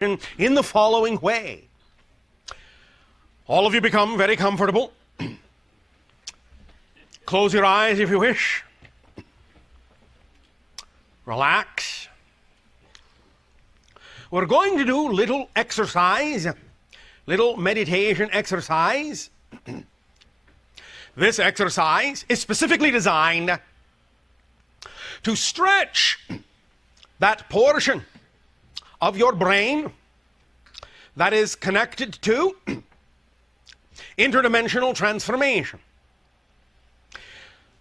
in the following way. All of you become very comfortable. Close your eyes if you wish. Relax. We're going to do little exercise, little meditation exercise. This exercise is specifically designed to stretch that portion of your brain that is connected to interdimensional transformation.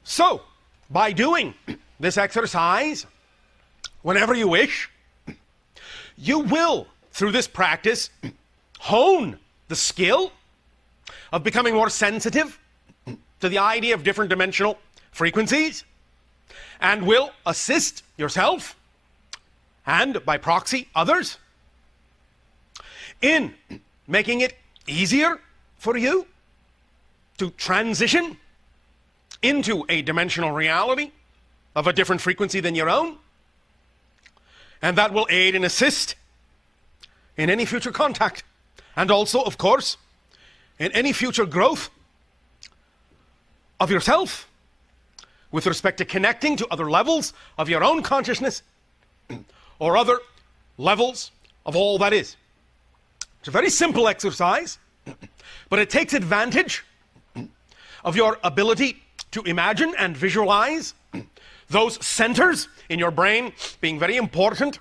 So, by doing this exercise, whenever you wish, you will, through this practice, hone the skill of becoming more sensitive to the idea of different dimensional frequencies, and will assist yourself and, by proxy, others in making it easier for you to transition into a dimensional reality of a different frequency than your own. And that will aid and assist in any future contact. And also, of course, in any future growth of yourself with respect to connecting to other levels of your own consciousness or other levels of all that is. It's a very simple exercise, but it takes advantage of your ability to imagine and visualize those centers in your brain being very important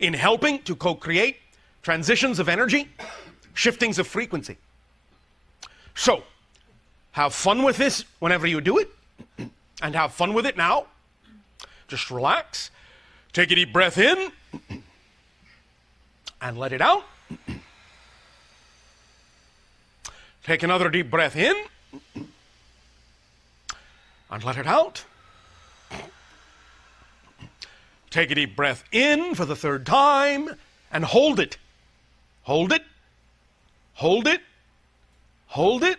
in helping to co-create transitions of energy, shiftings of frequency. So, have fun with this whenever you do it, and have fun with it now. Just relax. Take a deep breath in and let it out. Take another deep breath in and let it out. Take a deep breath in for the third time and hold it. Hold it. Hold it. Hold it.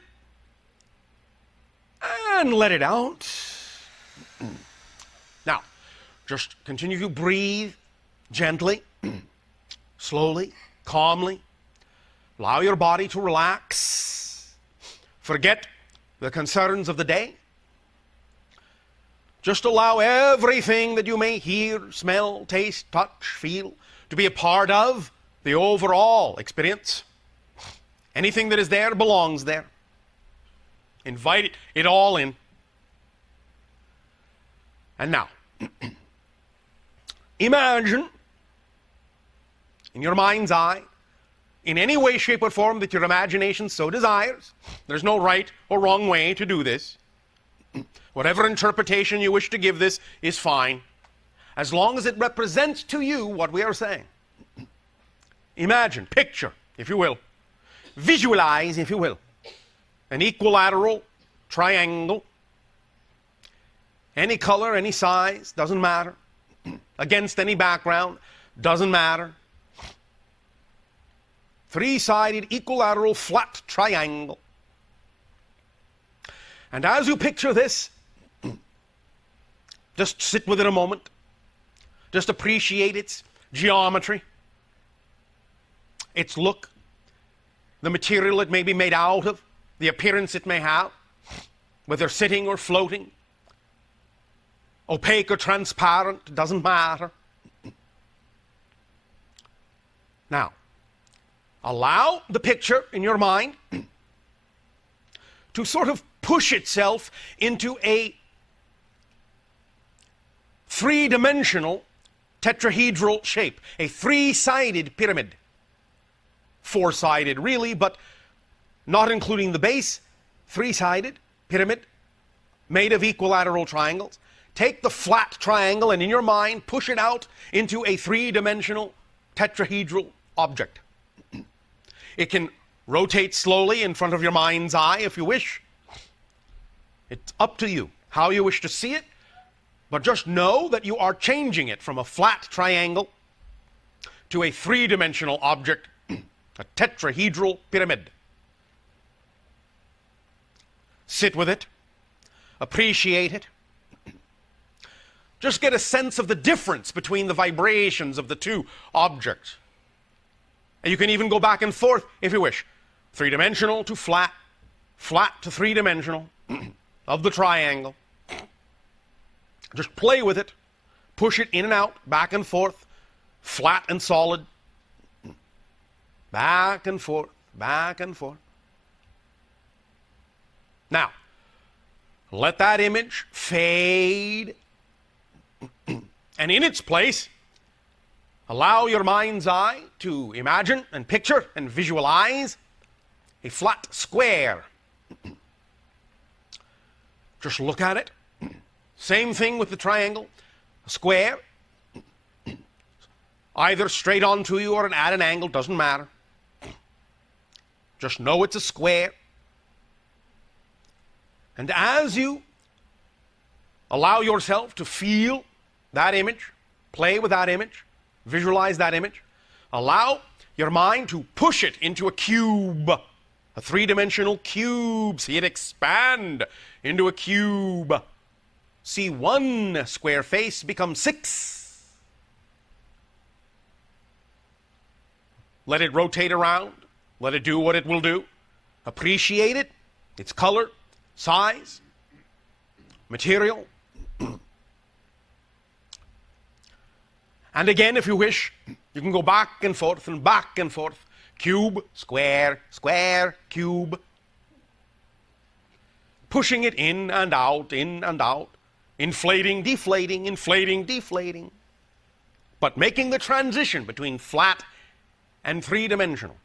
And let it out. Now, just continue to breathe gently, slowly, calmly. Allow your body to relax. Forget the concerns of the day. Just allow everything that you may hear, smell, taste, touch, feel to be a part of the overall experience. Anything that is there belongs there. Invite it all in. And now, imagine in your mind's eye, in any way, shape, or form that your imagination so desires. There's no right or wrong way to do this. Whatever interpretation you wish to give this is fine, as long as it represents to you what we are saying. Imagine, picture, if you will, visualize, if you will, an equilateral triangle, any color, any size, doesn't matter, against any background, doesn't matter. Three-sided equilateral flat triangle. And as you picture this, just sit with it a moment. Just appreciate its geometry, its look, the material it may be made out of, the appearance it may have, whether sitting or floating, opaque or transparent, doesn't matter. Now, allow the picture in your mind to sort of push itself into a three-dimensional tetrahedral shape, a three-sided pyramid. Four-sided really, but not including the base, three-sided pyramid made of equilateral triangles. Take the flat triangle and in your mind push it out into a three-dimensional tetrahedral object. It can rotate slowly in front of your mind's eye if you wish. It's up to you how you wish to see it, but just know that you are changing it from a flat triangle to a three-dimensional object, a tetrahedral pyramid. Sit with it, appreciate it. Just get a sense of the difference between the vibrations of the two objects. And you can even go back and forth if you wish. Three-dimensional to flat, flat to three-dimensional of the triangle. Just play with it. Push it in and out, back and forth, flat and solid. Back and forth, back and forth. Now, let that image fade. And in its place, allow your mind's eye to imagine and picture and visualize a flat square. Just look at it. Same thing with the triangle. A square, either straight on to you or at an angle, doesn't matter. Just know it's a square. And as you allow yourself to feel that image, play with that image, visualize that image, allow your mind to push it into a cube, a three-dimensional cube. See it expand into a cube. See one square face become 6. Let it rotate around. Let it do what it will do. Appreciate it, its color, size, material. And again, if you wish, you can go back and forth and back and forth. Cube, square, square, cube. Pushing it in and out, in and out. Inflating, deflating, inflating, deflating. But making the transition between flat and three-dimensional.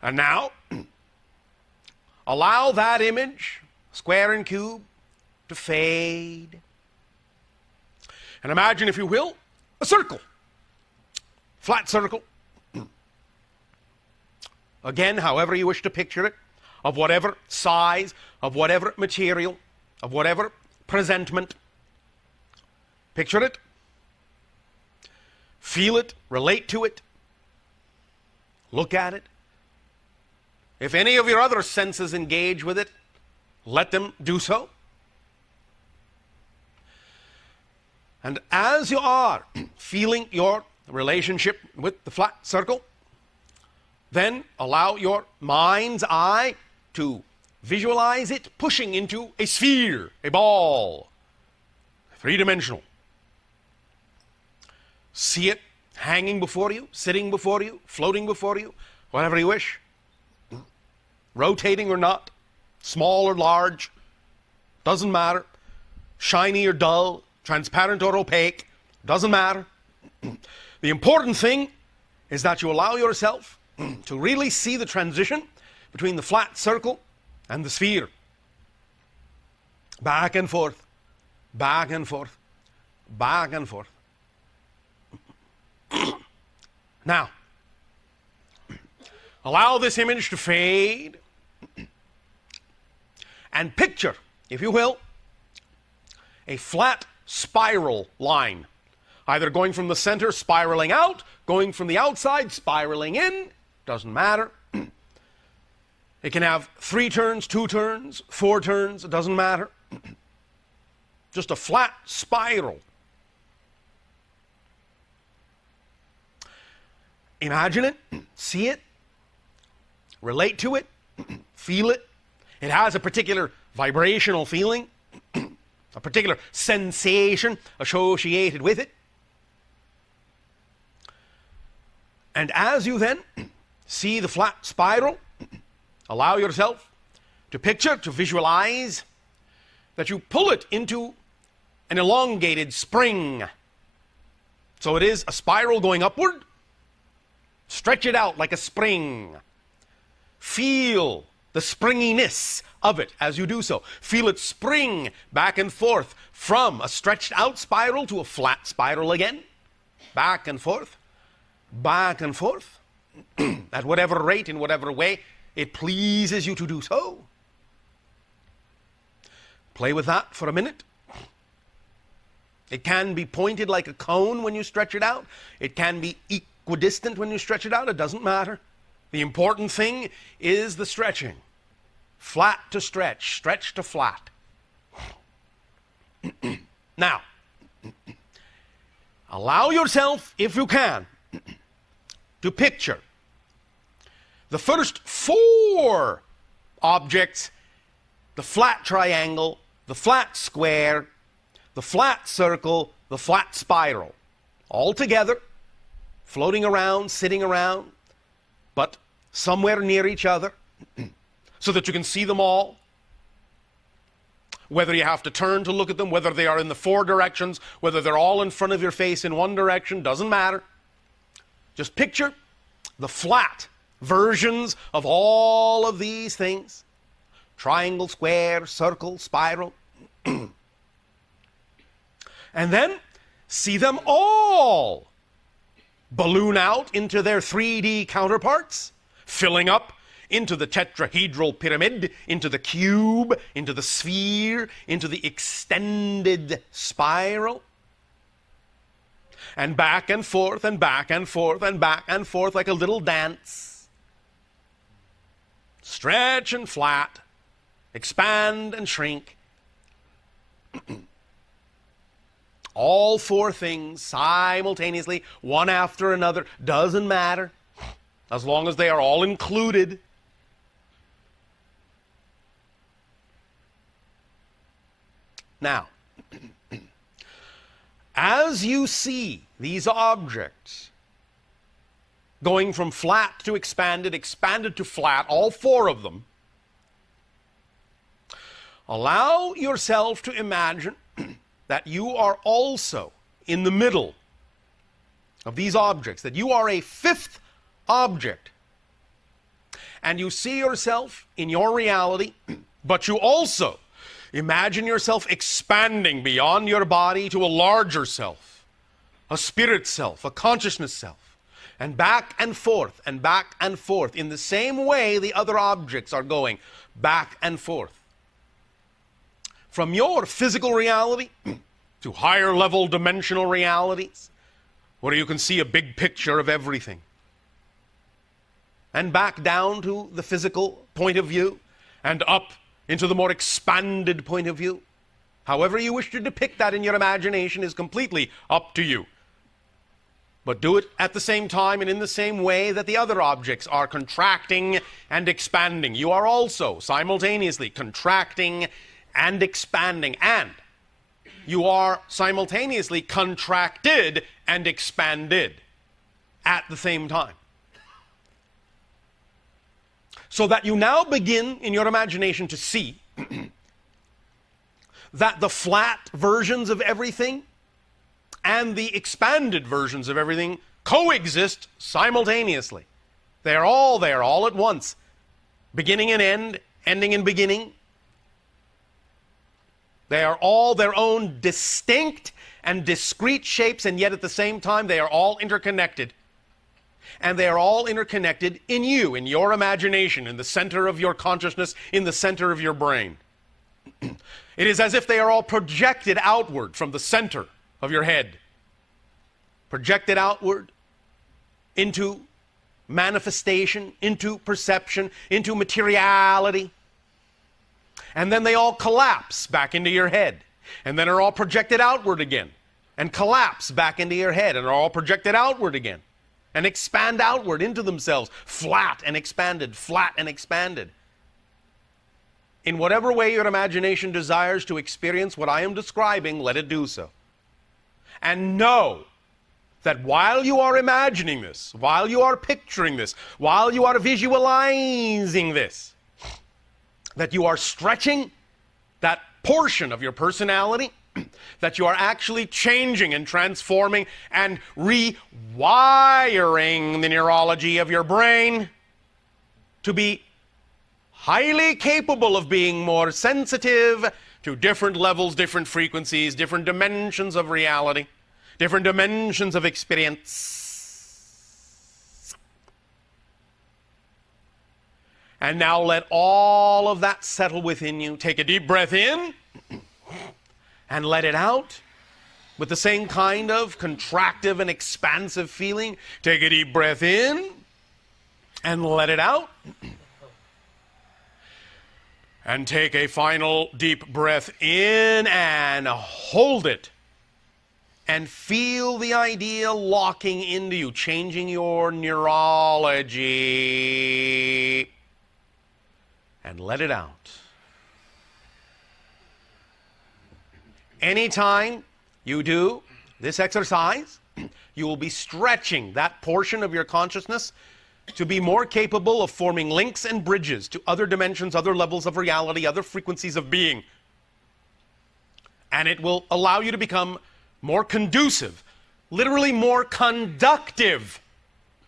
And now, allow that image, square and cube, to fade. And imagine, if you will, a circle. Flat circle. Again, however you wish to picture it, of whatever size, of whatever material, of whatever presentment. Picture it. Feel it. Relate to it. Look at it. If any of your other senses engage with it, let them do so. And as you are feeling your relationship with the flat circle, then allow your mind's eye to visualize it pushing into a sphere, a ball, three-dimensional. See it hanging before you, sitting before you, floating before you, whatever you wish. Rotating or not, small or large, doesn't matter. Shiny or dull, transparent or opaque, doesn't matter. The important thing is that you allow yourself to really see the transition between the flat circle and the sphere. Back and forth, back and forth, back and forth. Now, allow this image to fade and picture, if you will, a flat spiral line, either going from the center, spiraling out, going from the outside, spiraling in, doesn't matter. It can have 3 turns, 2 turns, 4 turns, it doesn't matter. Just a flat spiral. Imagine it, see it, relate to it, feel it. It has a particular vibrational feeling, a particular sensation associated with it. And as you then see the flat spiral, allow yourself to picture, to visualize that you pull it into an elongated spring. So it is a spiral going upward. Stretch it out like a spring. Feel the springiness of it as you do so. Feel it spring back and forth from a stretched out spiral to a flat spiral again. Back and forth. Back and forth. At whatever rate, in whatever way it pleases you to do so. Play with that for a minute. It can be pointed like a cone when you stretch it out. It can be equidistant when you stretch it out. It doesn't matter. The important thing is the stretching. Flat to stretch, stretch to flat. Now, Allow yourself, if you can, to picture the first 4 objects: the flat triangle, the flat square, the flat circle, the flat spiral, all together, floating around, sitting around, but somewhere near each other, so that you can see them all. Whether you have to turn to look at them, whether they are in the 4 directions, whether they're all in front of your face in one direction, doesn't matter. Just picture the flat versions of all of these things: triangle, square, circle, spiral. And then see them all balloon out into their 3D counterparts, filling up into the tetrahedral pyramid, into the cube, into the sphere, into the extended spiral, and back and forth and back and forth and back and forth like a little dance. Stretch and flat, expand and shrink. All 4 things simultaneously, one after another, doesn't matter, as long as they are all included. Now, as you see these objects going from flat to expanded, expanded to flat, all 4 of them, allow yourself to imagine that you are also in the middle of these objects, that you are a 5th object, and you see yourself in your reality, but you also imagine yourself expanding beyond your body to a larger self, a spirit self, a consciousness self, and back and forth in the same way the other objects are going back and forth. From your physical reality to higher level dimensional realities, where you can see a big picture of everything, and back down to the physical point of view, and up into the more expanded point of view. However you wish to depict that in your imagination is completely up to you. But do it at the same time and in the same way that the other objects are contracting and expanding. You are also simultaneously contracting and expanding, and you are simultaneously contracted and expanded at the same time. So that you now begin in your imagination to see that the flat versions of everything and the expanded versions of everything coexist simultaneously. They are all there, all at once, beginning and end, ending and beginning. They are all their own distinct and discrete shapes, and yet at the same time they are all interconnected. And they are all interconnected in you, in your imagination, in the center of your consciousness, in the center of your brain. It is as if they are all projected outward from the center of your head. Projected outward into manifestation, into perception, into materiality. And then they all collapse back into your head. And then are all projected outward again. And collapse back into your head. And are all projected outward again. And expand outward into themselves, flat and expanded, flat and expanded. In whatever way your imagination desires to experience what I am describing, let it do so. And know that while you are imagining this, while you are picturing this, while you are visualizing this, that you are stretching that portion of your personality, that you are actually changing and transforming and rewiring the neurology of your brain to be highly capable of being more sensitive to different levels, different frequencies, different dimensions of reality, different dimensions of experience. And now let all of that settle within you. Take a deep breath in and let it out with the same kind of contractive and expansive feeling. Take a deep breath in and let it out. And take a final deep breath in and hold it. and feel the idea locking into you, changing your neurology. And let it out. Anytime you do this exercise, you will be stretching that portion of your consciousness to be more capable of forming links and bridges to other dimensions, other levels of reality, other frequencies of being. And it will allow you to become more conducive, literally more conductive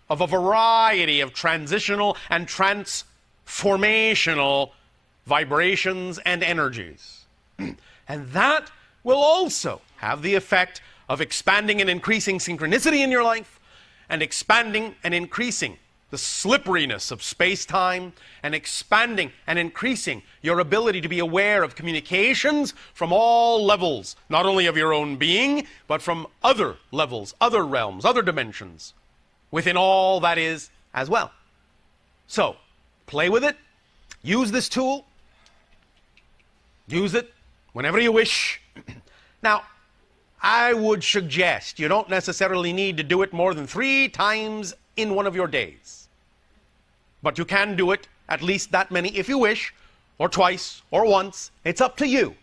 of a variety of transitional and transformational vibrations and energies. And that will also have the effect of expanding and increasing synchronicity in your life, and expanding and increasing the slipperiness of space-time, and expanding and increasing your ability to be aware of communications from all levels, not only of your own being, but from other levels, other realms, other dimensions, within all that is as well. So, play with it, use this tool, use it whenever you wish. Now, I would suggest you don't necessarily need to do it more than 3 times in one of your days. But you can do it at least that many if you wish, or twice, or once. It's up to you.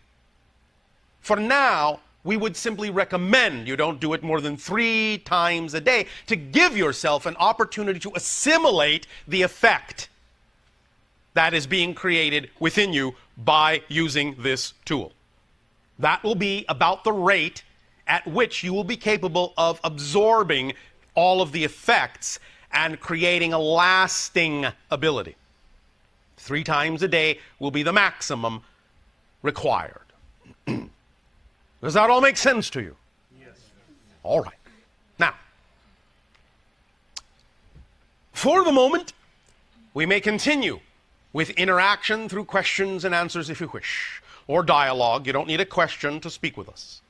For now, we would simply recommend you don't do it more than 3 times a day to give yourself an opportunity to assimilate the effect that is being created within you by using this tool. That will be about the rate at which you will be capable of absorbing all of the effects and creating a lasting ability. 3 times a day will be the maximum required. Does that all make sense to you? Yes. All right. Now, for the moment, we may continue with interaction through questions and answers if you wish, or dialogue. You don't need a question to speak with us.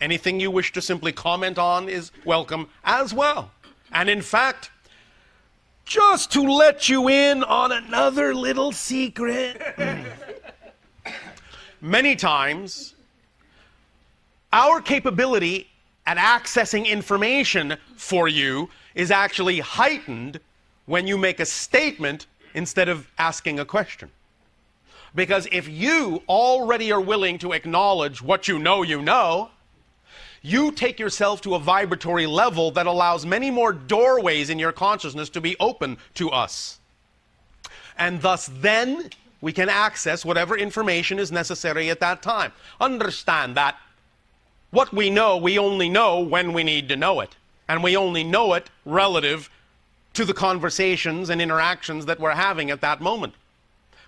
Anything you wish to simply comment on is welcome as well. And in fact, just to let you in on another little secret, many times our capability at accessing information for you is actually heightened when you make a statement instead of asking a question. Because if you already are willing to acknowledge what you know, you take yourself to a vibratory level that allows many more doorways in your consciousness to be open to us. And thus then we can access whatever information is necessary at that time. Understand that what we know, we only know when we need to know it. And we only know it relative to the conversations and interactions that we're having at that moment.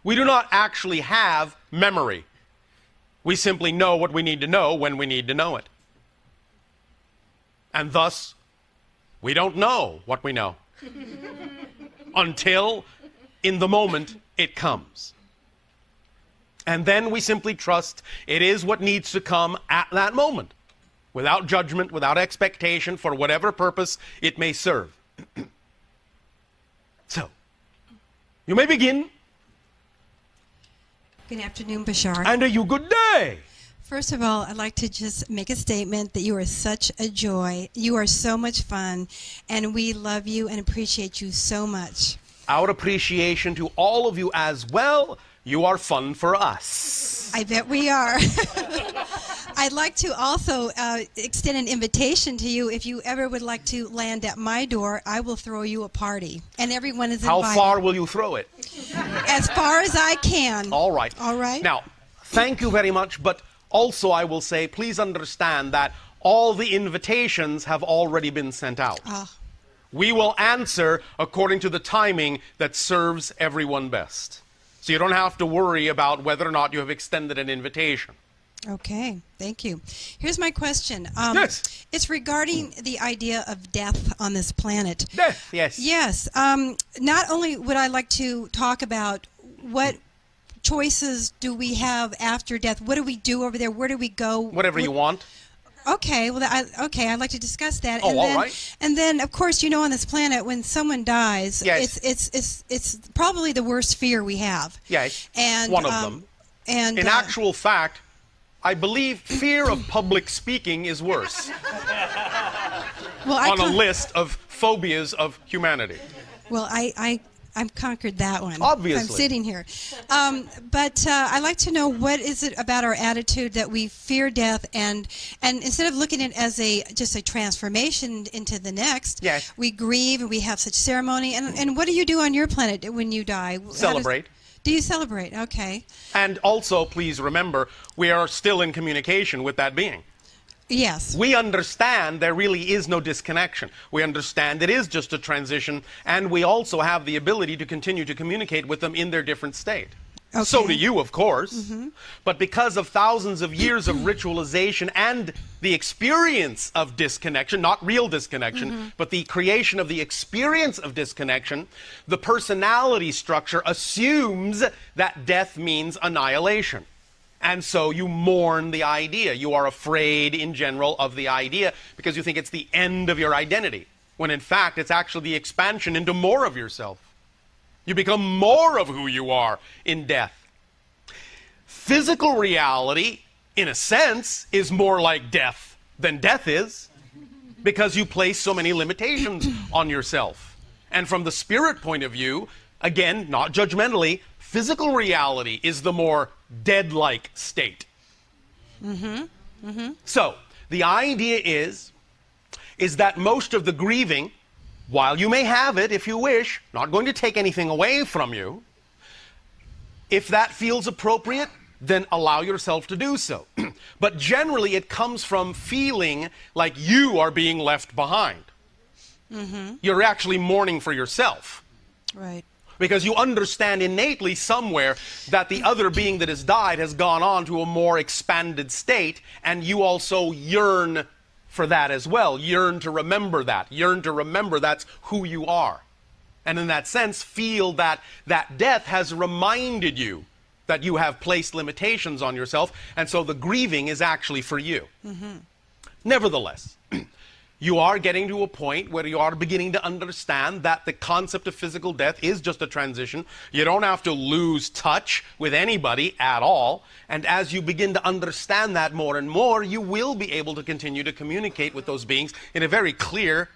We do not actually have memory. We simply know what we need to know when we need to know it. And thus, we don't know what we know until in the moment it comes. And then we simply trust it is what needs to come at that moment, without judgment, without expectation, for whatever purpose it may serve. So, you may begin. Good afternoon, Bashar. And a good day. First of all, I'd like to just make a statement that you are such a joy. You are so much fun, and we love you and appreciate you so much. Our appreciation to all of you as well. You are fun for us. I bet we are. I'd like to also extend an invitation to you. If you ever would like to land at my door, I will throw you a party, and everyone is invited. How far will you throw it? As far as I can. All right. All right. Now, thank you very much, but also I will say, please understand that all the invitations have already been sent out. We will answer according to the timing that serves everyone best. So you don't have to worry about whether or not you have extended an invitation. Okay, thank you. Here's my question. Yes. It's regarding the idea of death on this planet. Death, yes. Yes. Not only would I like to talk about what choices do we have after death? What do we do over there? Where do we go? Whatever you want. Okay, well, I'd like to discuss that. Oh, and all then, right. And then, of course, you know, on this planet, when someone dies, yes. it's probably the worst fear we have. Yes, and one of them. And in actual fact, I believe fear of public speaking is worse Well, on a list of phobias of humanity. Well, I've conquered that one. Obviously. I'm sitting here. But I'd like to know, what is it about our attitude that we fear death, and instead of looking at it as just a transformation into the next, yes, we grieve and we have such ceremony. And what do you do on your planet when you die? Celebrate. Do you celebrate? Okay. And also, please remember, we are still in communication with that being. Yes. We understand there really is no disconnection. We understand it is just a transition, and we also have the ability to continue to communicate with them in their different state. Okay. So do you, of course. But because of thousands of years of ritualization and the experience of disconnection, not real disconnection, but the creation of the experience of disconnection, the personality structure assumes that death means annihilation. And so you mourn the idea. You are afraid in general of the idea because you think it's the end of your identity, when in fact it's actually the expansion into more of yourself. You become more of who you are in death. Physical reality, in a sense, is more like death than death is, because you place so many limitations on yourself. And from the spirit point of view, again, not judgmentally, physical reality is the more dead-like state. So, the idea is that most of the grieving, while you may have it if you wish, not going to take anything away from you, if that feels appropriate, then allow yourself to do so. But generally it comes from feeling like you are being left behind. You're actually mourning for yourself. Right. Because you understand innately somewhere that the other being that has died has gone on to a more expanded state, and you also yearn for that as well. Yearn to remember that. Yearn to remember that's who you are. And in that sense, feel that that death has reminded you that you have placed limitations on yourself, and so the grieving is actually for you. Nevertheless, you are getting to a point where you are beginning to understand that the concept of physical death is just a transition. You don't have to lose touch with anybody at all. And as you begin to understand that more and more, you will be able to continue to communicate with those beings in a very clear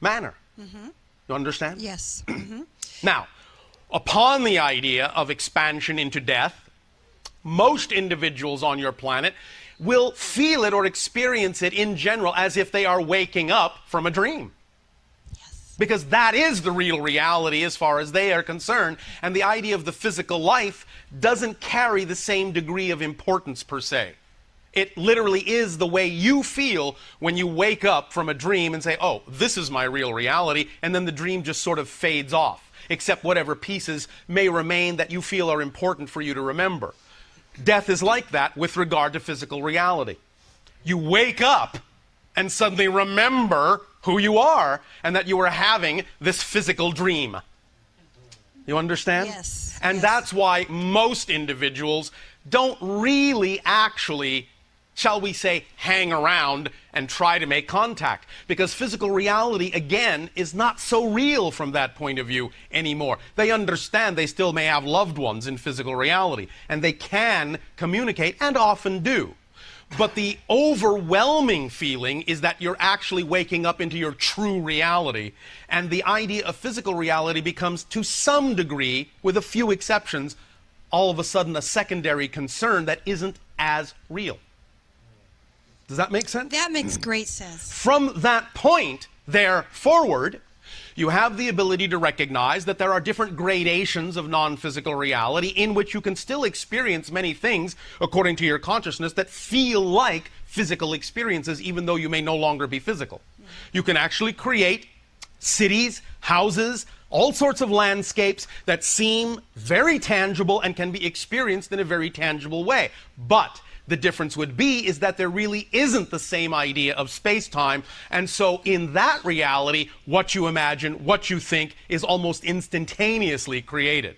manner. You understand? Yes. Now, upon the idea of expansion into death, most individuals on your planet will feel it or experience it in general as if they are waking up from a dream. Yes. Because that is the real reality as far as they are concerned, and the idea of the physical life doesn't carry the same degree of importance per se. It literally is the way you feel when you wake up from a dream and say, oh, this is my real reality, and then the dream just sort of fades off, except whatever pieces may remain that you feel are important for you to remember. Death is like that with regard to physical reality. You wake up and suddenly remember who you are and that you are having this physical dream. You understand? Yes. And yes. that's why most individuals don't really actually, shall we say, hang around and try to make contact. Because physical reality, again, is not so real from that point of view anymore. They understand they still may have loved ones in physical reality, and they can communicate, and often do. But the overwhelming feeling is that you're actually waking up into your true reality, and the idea of physical reality becomes, to some degree, with a few exceptions, all of a sudden a secondary concern that isn't as real. Does that make sense? That makes great sense. From that point there forward, you have the ability to recognize that there are different gradations of non-physical reality in which you can still experience many things, according to your consciousness, that feel like physical experiences, even though you may no longer be physical. You can actually create cities, houses, all sorts of landscapes that seem very tangible and can be experienced in a very tangible way. But the difference would be is that there really isn't the same idea of space-time, and so in that reality, what you imagine, what you think, is almost instantaneously created.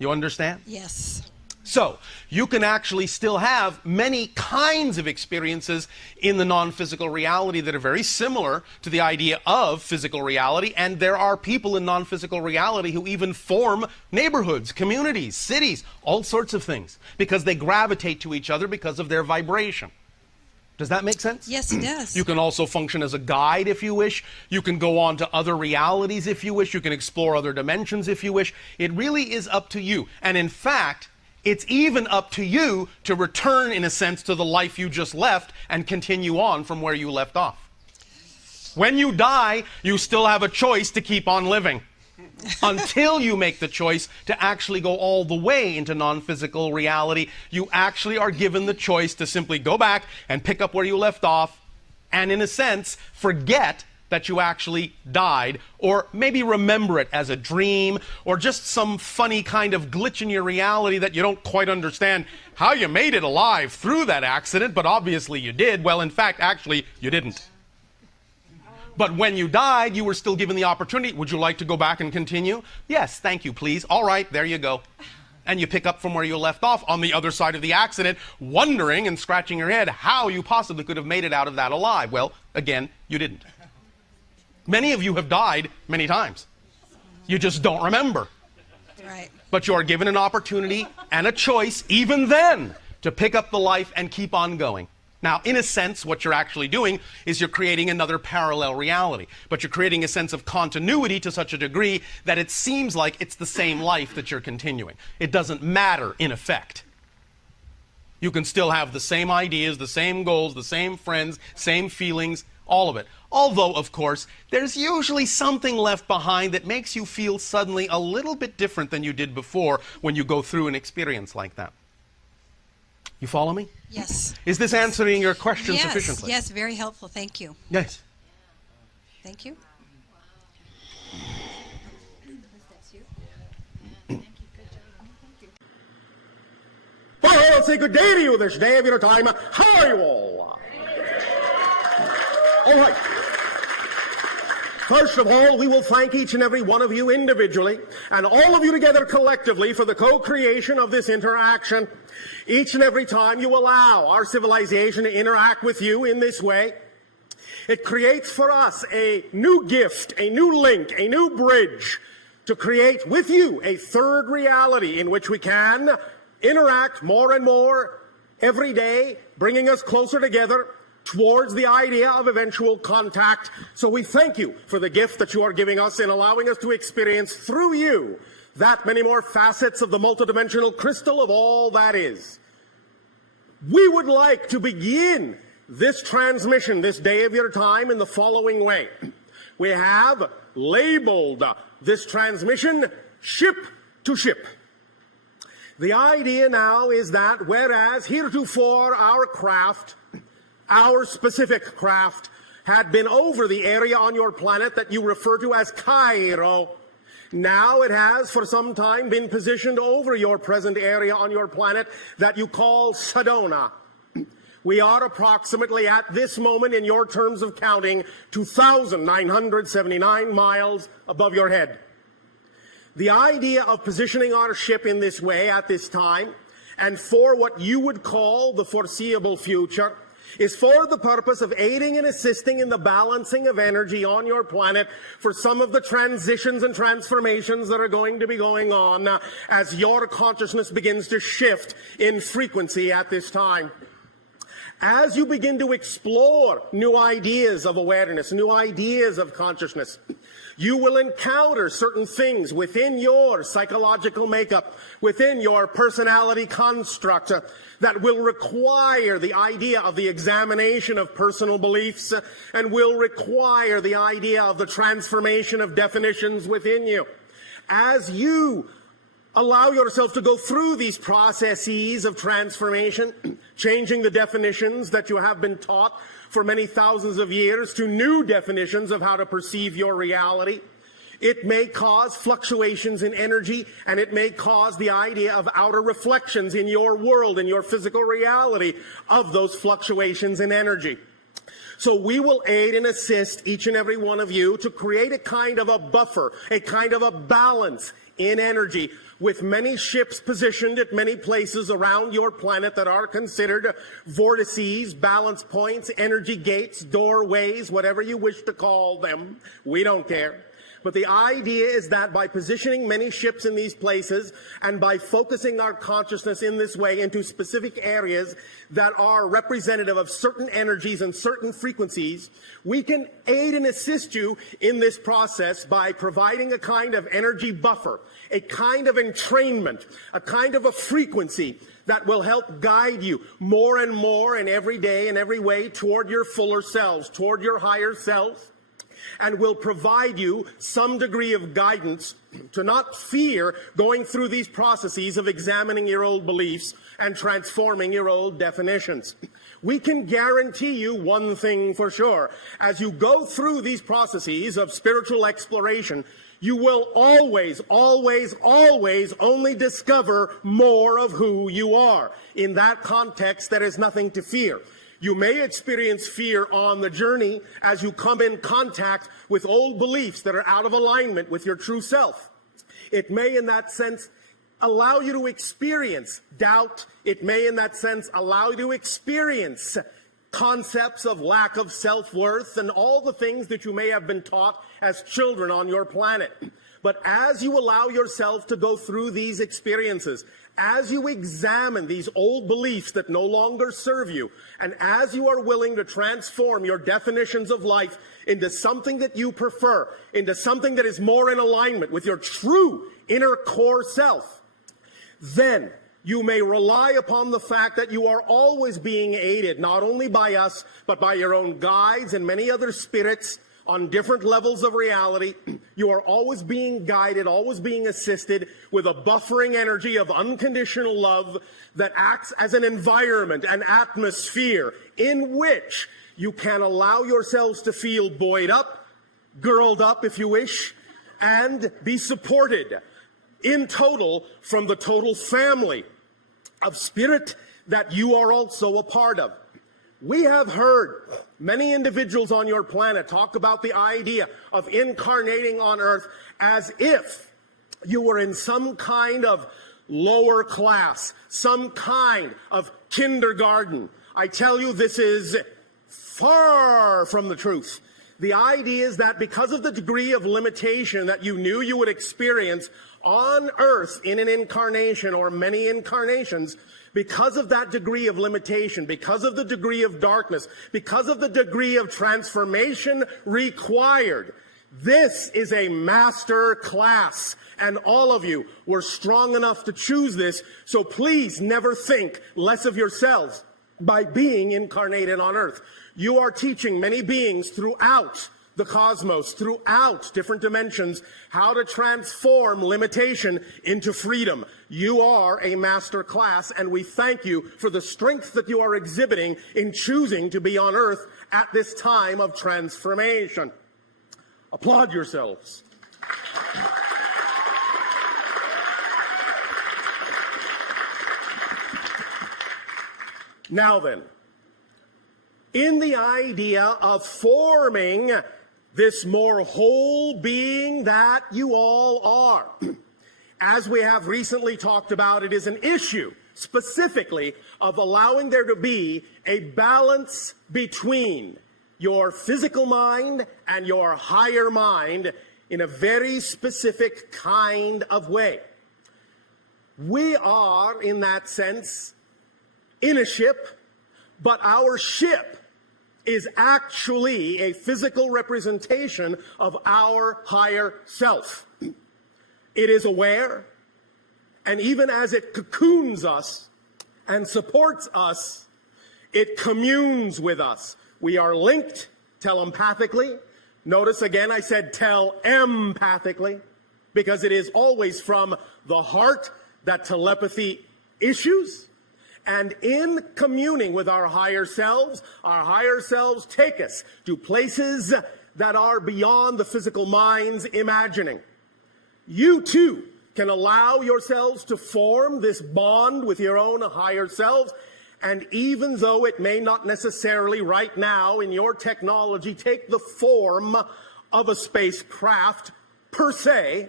You understand? Yes. So, you can actually still have many kinds of experiences in the non-physical reality that are very similar to the idea of physical reality, and there are people in non-physical reality who even form neighborhoods, communities, cities, all sorts of things, because they gravitate to each other because of their vibration. Does that make sense? Yes, it does. You can also function as a guide if you wish. You can go on to other realities if you wish. You can explore other dimensions if you wish. It really is up to you. And in fact, it's even up to you to return, in a sense, to the life you just left and continue on from where you left off. When you die, you still have a choice to keep on living until you make the choice to actually go all the way into non-physical reality. You actually are given the choice to simply go back and pick up where you left off and, in a sense, forget that you actually died, or maybe remember it as a dream, or just some funny kind of glitch in your reality that you don't quite understand how you made it alive through that accident, but obviously you did. Well, in fact, actually, you didn't. But when you died, you were still given the opportunity. Would you like to go back and continue? Yes, thank you, please. All right, there you go. And you pick up from where you left off on the other side of the accident, wondering and scratching your head how you possibly could have made it out of that alive. Well, again, you didn't. Many of you have died many times. You just don't remember. Right. But you are given an opportunity and a choice, even then, to pick up the life and keep on going. Now, in a sense, what you're actually doing is you're creating another parallel reality. But you're creating a sense of continuity to such a degree that it seems like it's the same life that you're continuing. It doesn't matter, in effect. You can still have the same ideas, the same goals, the same friends, same feelings, all of it. Although, of course, there's usually something left behind that makes you feel suddenly a little bit different than you did before when you go through an experience like that. You follow me? Yes. Is this answering your question sufficiently? Yes, very helpful. Thank you. Yes. Thank you. Well, I'll say good day to you this day of your time. How are you all? All right. First of all, we will thank each and every one of you individually and all of you together collectively for the co-creation of this interaction. Each and every time you allow our civilization to interact with you in this way, it creates for us a new gift, a new link, a new bridge to create with you a third reality in which we can interact more and more every day, bringing us closer together towards the idea of eventual contact. So we thank you for the gift that you are giving us in allowing us to experience through you that many more facets of the multidimensional crystal of all that is. We would like to begin this transmission, this day of your time, in the following way. We have labeled this transmission ship to ship. The idea now is that whereas heretofore our specific craft had been over the area on your planet that you refer to as Cairo, now it has for some time been positioned over your present area on your planet that you call Sedona. We are approximately at this moment, in your terms of counting, 2,979 miles above your head. The idea of positioning our ship in this way at this time, and for what you would call the foreseeable future, is for the purpose of aiding and assisting in the balancing of energy on your planet for some of the transitions and transformations that are going to be going on as your consciousness begins to shift in frequency at this time. As you begin to explore new ideas of awareness, new ideas of consciousness, you will encounter certain things within your psychological makeup, within your personality construct, that will require the idea of the examination of personal beliefs and will require the idea of the transformation of definitions within you. As you allow yourself to go through these processes of transformation, changing the definitions that you have been taught for many thousands of years to new definitions of how to perceive your reality, it may cause fluctuations in energy, and it may cause the idea of outer reflections in your world, in your physical reality, of those fluctuations in energy. So we will aid and assist each and every one of you to create a kind of a buffer, a kind of a balance in energy, with many ships positioned at many places around your planet that are considered vortices, balance points, energy gates, doorways, whatever you wish to call them. We don't care. But the idea is that by positioning many ships in these places and by focusing our consciousness in this way into specific areas that are representative of certain energies and certain frequencies, we can aid and assist you in this process by providing a kind of energy buffer, a kind of entrainment, a kind of a frequency that will help guide you more and more in every day and every way toward your fuller selves, toward your higher selves, and will provide you some degree of guidance to not fear going through these processes of examining your old beliefs and transforming your old definitions. We can guarantee you one thing for sure. As you go through these processes of spiritual exploration, you will always, always, always only discover more of who you are. In that context, there is nothing to fear. You may experience fear on the journey as you come in contact with old beliefs that are out of alignment with your true self. It may, in that sense, allow you to experience doubt. It may, in that sense, allow you to experience concepts of lack of self-worth and all the things that you may have been taught as children on your planet. But as you allow yourself to go through these experiences, as you examine these old beliefs that no longer serve you, and as you are willing to transform your definitions of life into something that you prefer, into something that is more in alignment with your true inner core self, then you may rely upon the fact that you are always being aided, not only by us, but by your own guides and many other spirits on different levels of reality. You are always being guided, always being assisted with a buffering energy of unconditional love that acts as an environment, an atmosphere in which you can allow yourselves to feel buoyed up, girled up if you wish, and be supported in total from the total family of spirit that you are also a part of. We have heard many individuals on your planet talk about the idea of incarnating on Earth as if you were in some kind of lower class, some kind of kindergarten. I tell you, this is far from the truth. The idea is that because of the degree of limitation that you knew you would experience on Earth in an incarnation or many incarnations, because of that degree of limitation, because of the degree of darkness, because of the degree of transformation required, this is a master class, and all of you were strong enough to choose this, so please never think less of yourselves by being incarnated on Earth. You are teaching many beings throughout the cosmos, throughout different dimensions, how to transform limitation into freedom. You are a master class, and we thank you for the strength that you are exhibiting in choosing to be on Earth at this time of transformation. Applaud yourselves. Now then, in the idea of forming this more whole being that you all are, as we have recently talked about, it is an issue specifically of allowing there to be a balance between your physical mind and your higher mind in a very specific kind of way. We are, in that sense, in a ship, but our ship is actually a physical representation of our higher self. It is aware, and even as it cocoons us and supports us, it communes with us. We are linked telepathically. Notice again I said telempathically, because it is always from the heart that telepathy issues. And in communing with our higher selves take us to places that are beyond the physical mind's imagining. You too can allow yourselves to form this bond with your own higher selves, and even though it may not necessarily right now in your technology take the form of a spacecraft per se,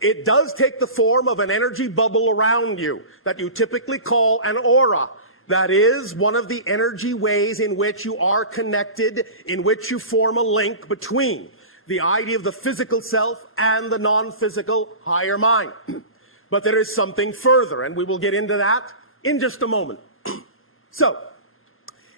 It does take the form of an energy bubble around you that you typically call an aura. That is one of the energy ways in which you are connected, in which you form a link between the idea of the physical self and the non-physical higher mind. But there is something further, and we will get into that in just a moment. So,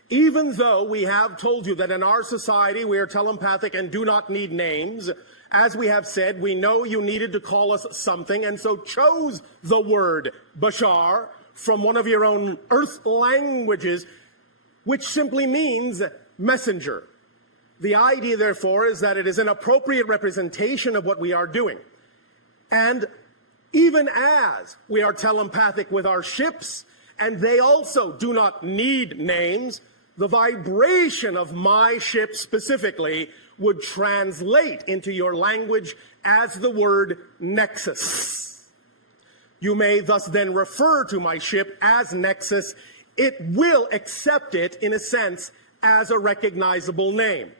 even though we have told you that in our society we are telepathic and do not need names, as we have said, we know you needed to call us something, and so chose the word Bashar from one of your own Earth languages, which simply means messenger. The idea, therefore, is that it is an appropriate representation of what we are doing. And even as we are telepathic with our ships, and they also do not need names, the vibration of my ship specifically would translate into your language as the word nexus. You may thus then refer to my ship as Nexus. It will accept it, in a sense, as a recognizable name.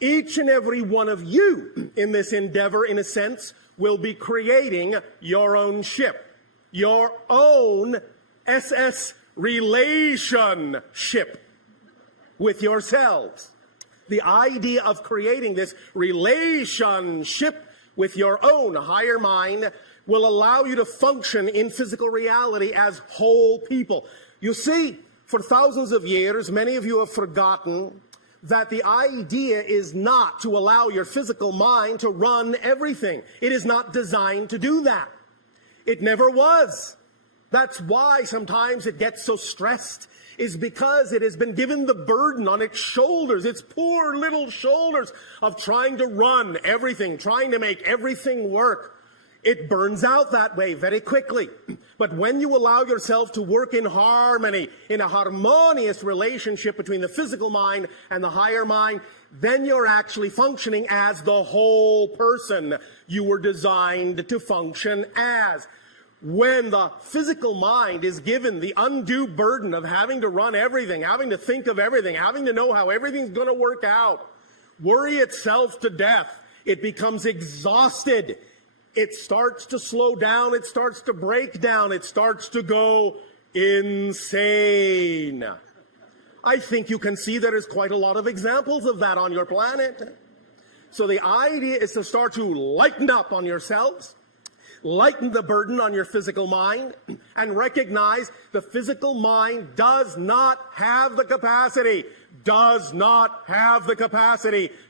Each and every one of you in this endeavor, in a sense, will be creating your own ship, your own SS relationship with yourselves. The idea of creating this relationship with your own higher mind will allow you to function in physical reality as whole people. You see, for thousands of years, many of you have forgotten that the idea is not to allow your physical mind to run everything. It is not designed to do that. It never was. That's why sometimes it gets so stressed, is because it has been given the burden on its shoulders, its poor little shoulders, of trying to run everything, trying to make everything work. It burns out that way very quickly. But when you allow yourself to work in harmony, in a harmonious relationship between the physical mind and the higher mind, then you're actually functioning as the whole person you were designed to function as. When the physical mind is given the undue burden of having to run everything, having to think of everything, having to know how everything's going to work out, worry itself to death, it becomes exhausted. It starts to slow down, it starts to break down, it starts to go insane. I think you can see there's quite a lot of examples of that on your planet. So the idea is to start to lighten up on yourselves, lighten the burden on your physical mind, and recognize the physical mind does not have the capacity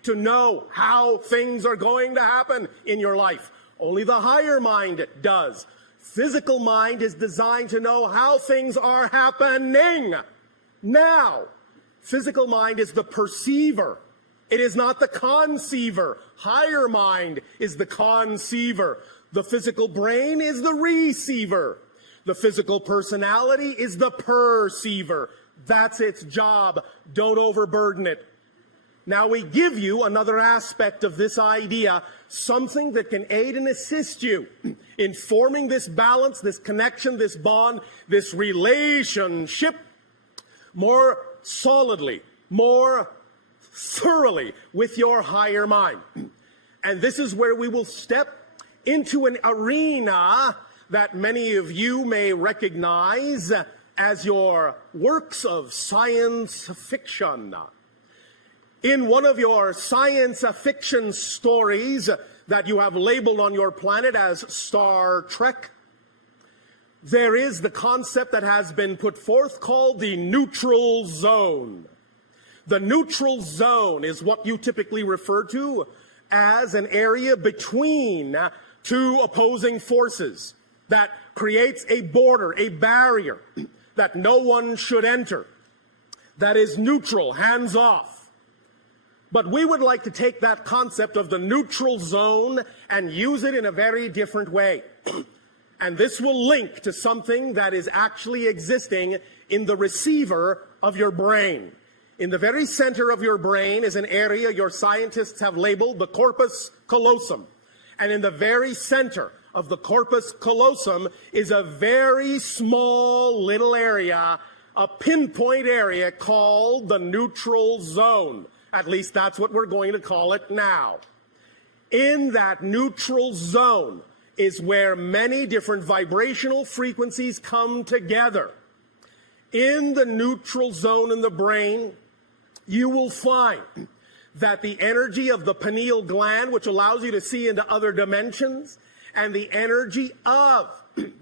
to know how things are going to happen in your life. Only the higher mind does. Physical mind is designed to know how things are happening now. Physical mind is the perceiver. It is not the conceiver. Higher mind is the conceiver. The physical brain is the receiver. The physical personality is the perceiver. That's its job. Don't overburden it. Now we give you another aspect of this idea, something that can aid and assist you in forming this balance, this connection, this bond, this relationship more solidly, more thoroughly with your higher mind. And this is where we will step into an arena that many of you may recognize as your works of science fiction. In one of your science fiction stories that you have labeled on your planet as Star Trek, there is the concept that has been put forth called the neutral zone. The neutral zone is what you typically refer to as an area between two opposing forces that creates a border, a barrier that no one should enter, that is neutral, hands off. But we would like to take that concept of the neutral zone and use it in a very different way. And this will link to something that is actually existing in the receiver of your brain. In the very center of your brain is an area your scientists have labeled the corpus callosum. And in the very center of the corpus callosum is a very small little area, a pinpoint area called the neutral zone. At least that's what we're going to call it now. In that neutral zone is where many different vibrational frequencies come together. In the neutral zone in the brain, you will find that the energy of the pineal gland, which allows you to see into other dimensions, and the energy of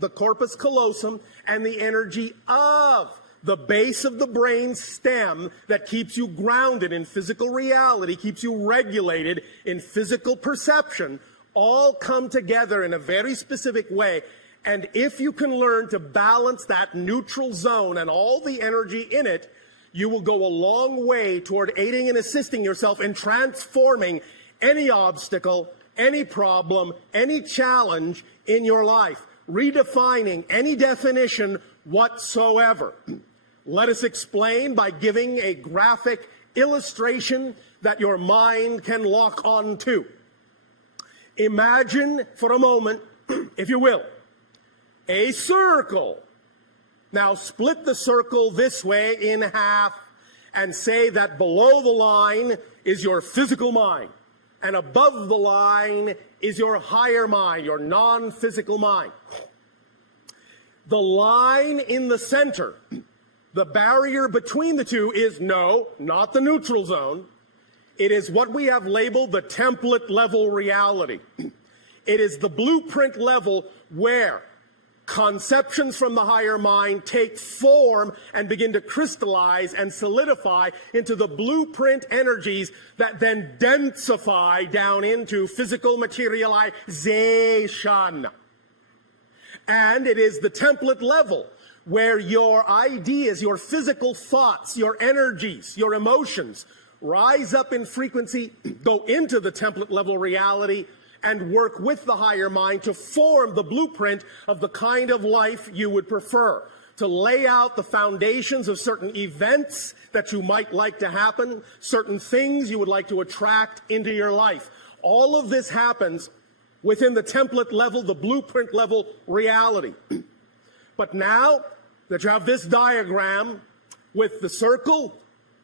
the corpus callosum, and the energy of the base of the brain stem that keeps you grounded in physical reality, keeps you regulated in physical perception, all come together in a very specific way. And if you can learn to balance that neutral zone and all the energy in it, you will go a long way toward aiding and assisting yourself in transforming any obstacle, any problem, any challenge in your life, redefining any definition whatsoever. Let us explain by giving a graphic illustration that your mind can lock on to. Imagine for a moment, if you will, a circle. Now split the circle this way in half and say that below the line is your physical mind, and above the line is your higher mind, your non-physical mind. The line in the center, the barrier between the two, is not the neutral zone. It is what we have labeled the template level reality. It is the blueprint level where conceptions from the higher mind take form and begin to crystallize and solidify into the blueprint energies that then densify down into physical materialization. And it is the template level where your ideas, your physical thoughts, your energies, your emotions rise up in frequency, go into the template level reality, and work with the higher mind to form the blueprint of the kind of life you would prefer, to lay out the foundations of certain events that you might like to happen, certain things you would like to attract into your life. All of this happens within the template level, the blueprint level reality. But now that you have this diagram with the circle,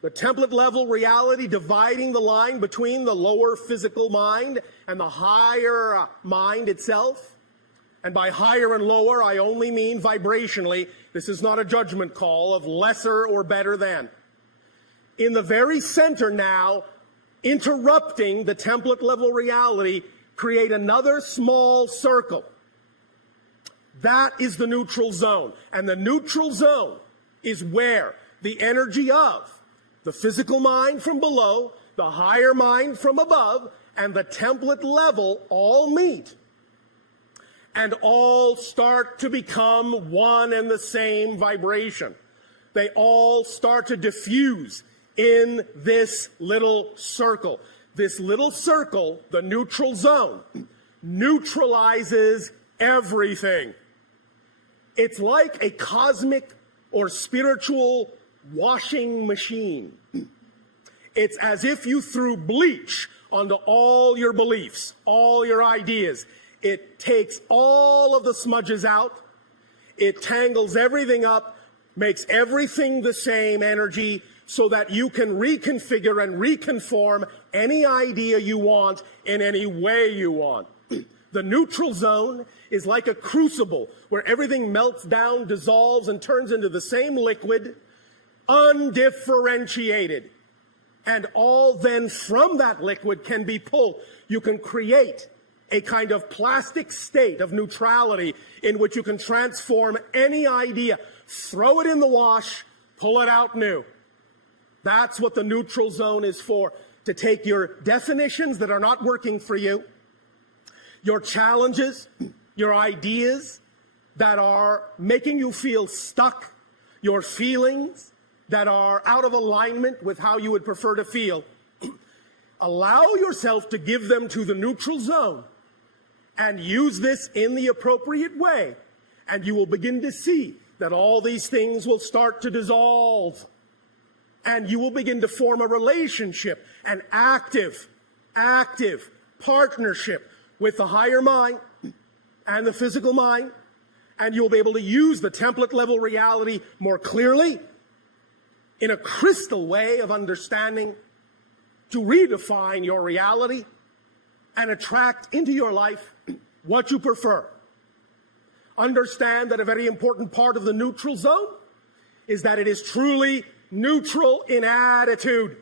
the template level reality dividing the line between the lower physical mind and the higher mind itself. And by higher and lower, I only mean vibrationally. This is not a judgment call of lesser or better than. In the very center now, interrupting the template level reality, create another small circle. That is the neutral zone. And the neutral zone is where the energy of the physical mind from below, the higher mind from above, and the template level all meet and all start to become one and the same vibration. They all start to diffuse in this little circle. This little circle, the neutral zone, neutralizes everything. It's like a cosmic or spiritual washing machine. It's as if you threw bleach onto all your beliefs, all your ideas. It takes all of the smudges out. It tangles everything up, makes everything the same energy so that you can reconfigure and reconform any idea you want in any way you want. The neutral zone is like a crucible where everything melts down, dissolves, and turns into the same liquid, undifferentiated. And all then from that liquid can be pulled. You can create a kind of plastic state of neutrality in which you can transform any idea, throw it in the wash, pull it out new. That's what the neutral zone is for, to take your definitions that are not working for you, your challenges, your ideas that are making you feel stuck, your feelings that are out of alignment with how you would prefer to feel. Allow yourself to give them to the neutral zone and use this in the appropriate way, and you will begin to see that all these things will start to dissolve, and you will begin to form a relationship, an active partnership with the higher mind and the physical mind, and you'll be able to use the template level reality more clearly in a crystal way of understanding to redefine your reality and attract into your life what you prefer. Understand that a very important part of the neutral zone is that it is truly neutral in attitude.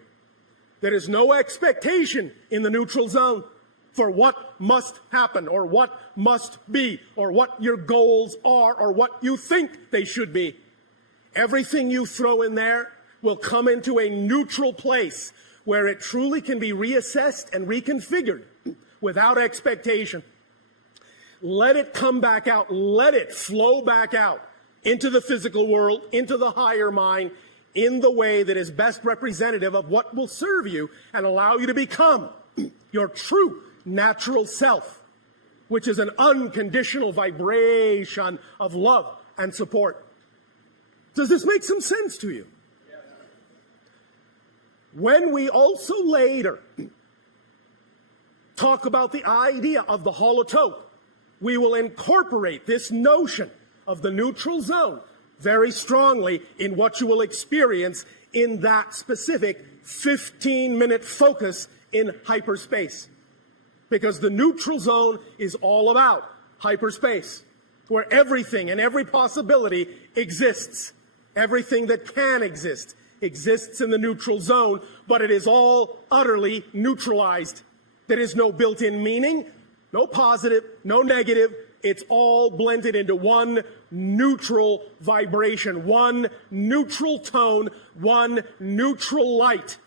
There is no expectation in the neutral zone for what must happen or what must be or what your goals are or what you think they should be. Everything you throw in there will come into a neutral place where it truly can be reassessed and reconfigured without expectation. Let it come back out. Let it flow back out into the physical world, into the higher mind, in the way that is best representative of what will serve you and allow you to become your true natural self, which is an unconditional vibration of love and support. Does this make some sense to you? When we also later talk about the idea of the holotope, we will incorporate this notion of the neutral zone very strongly in what you will experience in that specific 15-minute focus in hyperspace. Because the neutral zone is all about hyperspace, where everything and every possibility exists. Everything that can exist exists in the neutral zone, but it is all utterly neutralized. There is no built-in meaning, no positive, no negative. It's all blended into one neutral vibration, one neutral tone, one neutral light.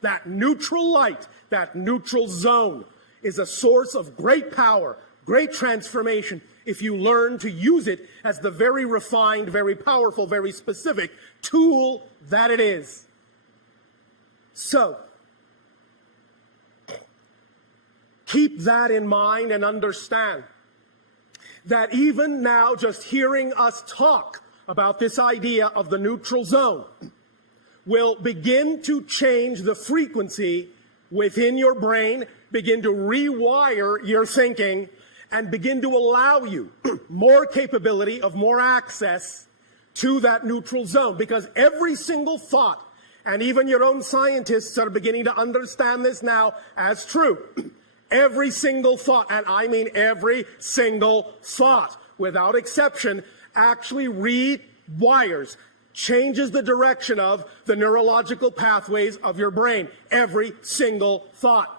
That neutral light, that neutral zone is a source of great power, great transformation, if you learn to use it as the very refined, very powerful, very specific tool that it is. So, keep that in mind and understand that even now, just hearing us talk about this idea of the neutral zone will begin to change the frequency within your brain, begin to rewire your thinking, and begin to allow you more capability of more access to that neutral zone. Because every single thought, and even your own scientists are beginning to understand this now as true, every single thought, and I mean every single thought, without exception, actually rewires, changes the direction of the neurological pathways of your brain. Every single thought.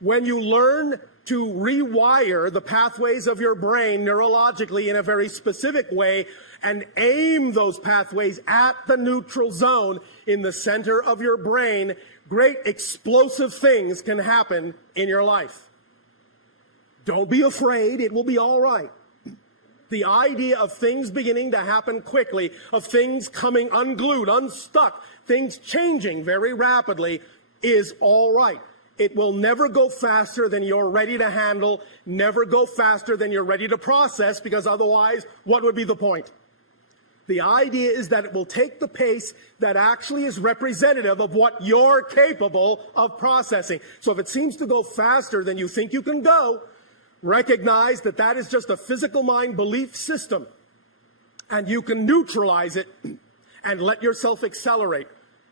When you learn to rewire the pathways of your brain neurologically in a very specific way and aim those pathways at the neutral zone in the center of your brain, great explosive things can happen in your life. Don't be afraid. It will be all right. The idea of things beginning to happen quickly, of things coming unglued, unstuck, things changing very rapidly is all right. It will never go faster than you're ready to handle, never go faster than you're ready to process, because otherwise, what would be the point? The idea is that it will take the pace that actually is representative of what you're capable of processing. So if it seems to go faster than you think you can go, recognize that that is just a physical mind belief system, and you can neutralize it and let yourself accelerate.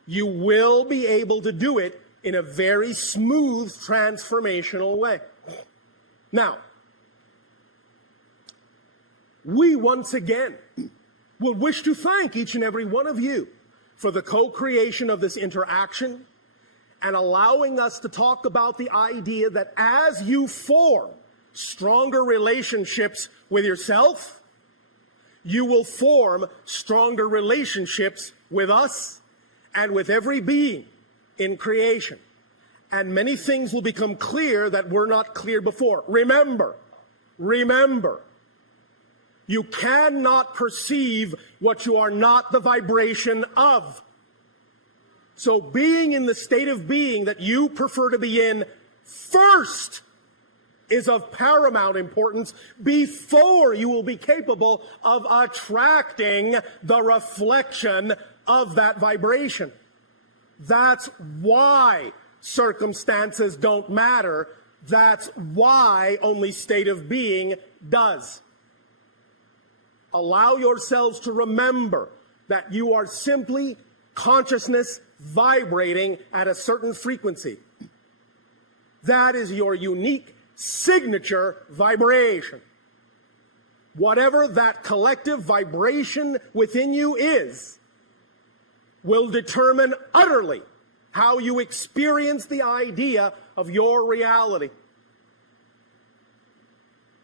You will be able to do it in a very smooth, transformational way. Now, we once again will wish to thank each and every one of you for the co-creation of this interaction and allowing us to talk about the idea that as you form stronger relationships with yourself, you will form stronger relationships with us and with every being in creation. And many things will become clear that were not clear before. Remember, you cannot perceive what you are not the vibration of. So being in the state of being that you prefer to be in first is of paramount importance before you will be capable of attracting the reflection of that vibration. That's why circumstances don't matter. That's why only state of being does. Allow yourselves to remember that you are simply consciousness vibrating at a certain frequency. That is your unique signature vibration. Whatever that collective vibration within you is, will determine utterly how you experience the idea of your reality.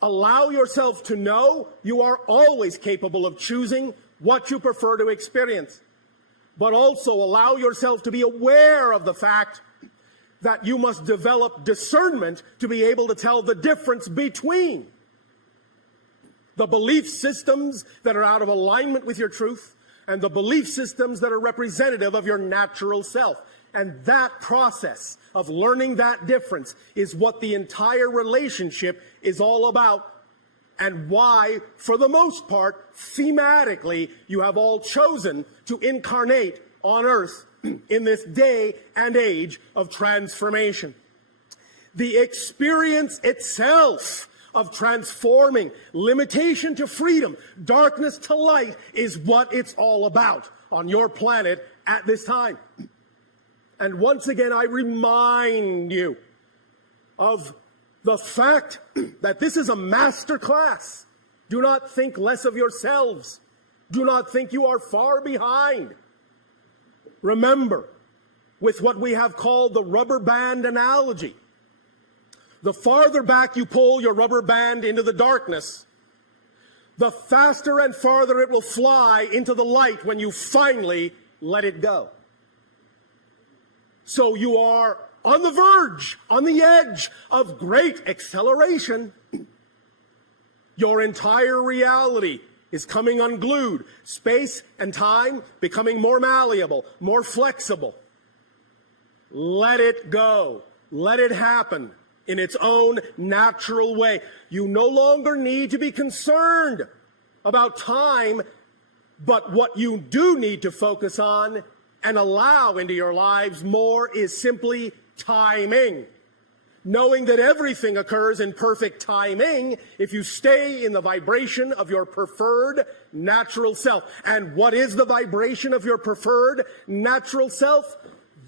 Allow yourself to know you are always capable of choosing what you prefer to experience, but also allow yourself to be aware of the fact that you must develop discernment to be able to tell the difference between the belief systems that are out of alignment with your truth and the belief systems that are representative of your natural self. And that process of learning that difference is what the entire relationship is all about, and why, for the most part, thematically, you have all chosen to incarnate on Earth in this day and age of transformation. The experience itself of transforming limitation to freedom, darkness to light, is what it's all about on your planet at this time. And once again, I remind you of the fact that this is a master class. Do not think less of yourselves. Do not think you are far behind. Remember, with what we have called the rubber band analogy, the farther back you pull your rubber band into the darkness, the faster and farther it will fly into the light when you finally let it go. So you are on the verge, on the edge of great acceleration. Your entire reality is coming unglued. Space and time becoming more malleable, more flexible. Let it go. Let it happen in its own natural way. You no longer need to be concerned about time, but what you do need to focus on and allow into your lives more is simply timing. Knowing that everything occurs in perfect timing if you stay in the vibration of your preferred natural self. And what is the vibration of your preferred natural self?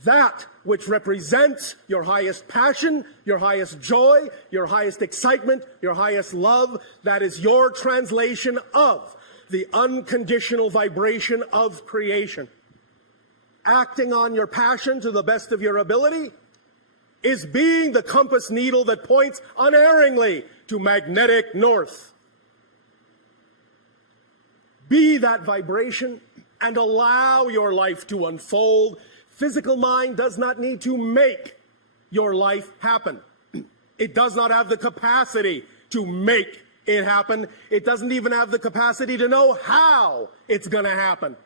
That which represents your highest passion, your highest joy, your highest excitement, your highest love. That is your translation of the unconditional vibration of creation. Acting on your passion to the best of your ability is being the compass needle that points unerringly to magnetic north. Be that vibration and allow your life to unfold. Physical mind does not need to make your life happen. It does not have the capacity to make it happen. It doesn't even have the capacity to know how it's going to happen.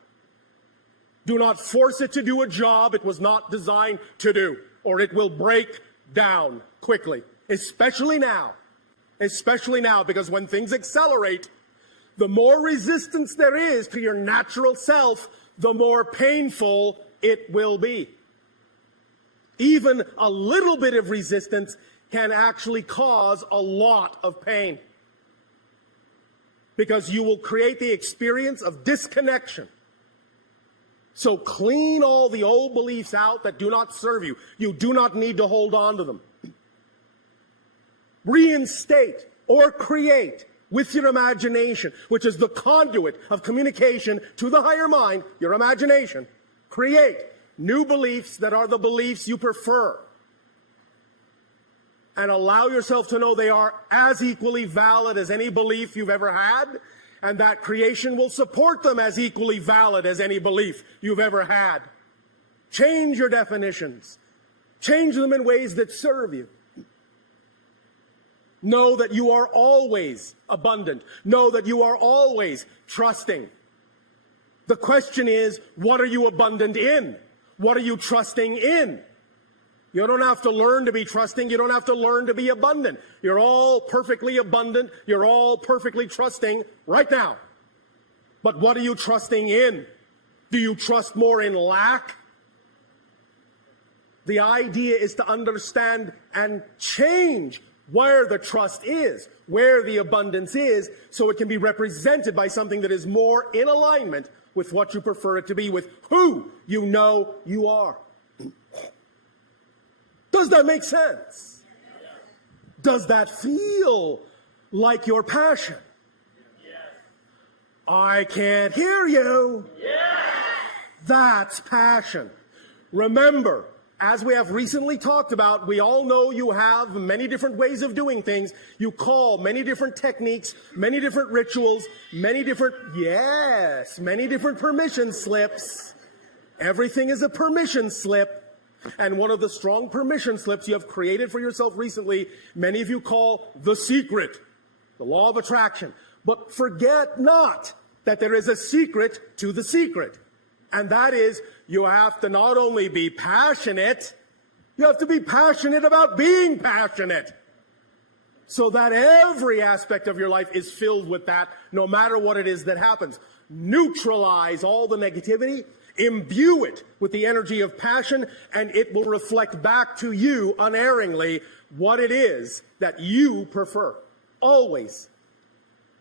Do not force it to do a job it was not designed to do, or it will break down quickly, especially now, because when things accelerate, the more resistance there is to your natural self, the more painful it will be. Even a little bit of resistance can actually cause a lot of pain, because you will create the experience of disconnection. So clean all the old beliefs out that do not serve you. You do not need to hold on to them. Reinstate or create with your imagination, which is the conduit of communication to the higher mind, your imagination. Create new beliefs that are the beliefs you prefer. And allow yourself to know they are as equally valid as any belief you've ever had, and that creation will support them as equally valid as any belief you've ever had. Change your definitions. Change them in ways that serve you. Know that you are always abundant. Know that you are always trusting. The question is, what are you abundant in? What are you trusting in? You don't have to learn to be trusting. You don't have to learn to be abundant. You're all perfectly abundant. You're all perfectly trusting right now. But what are you trusting in? Do you trust more in lack? The idea is to understand and change where the trust is, where the abundance is, so it can be represented by something that is more in alignment with what you prefer it to be, with who you know you are. Does that make sense? Does that feel like your passion? I can't hear you. That's passion. Remember, as we have recently talked about, we all know you have many different ways of doing things. You call many different techniques, many different rituals, many different permission slips. Everything is a permission slip. And one of the strong permission slips you have created for yourself recently, many of you call the secret, the law of attraction. But forget not that there is a secret to the secret. And that is, you have to not only be passionate, you have to be passionate about being passionate. So that every aspect of your life is filled with that, no matter what it is that happens. Neutralize all the negativity, imbue it with the energy of passion, and it will reflect back to you unerringly what it is that you prefer. Always.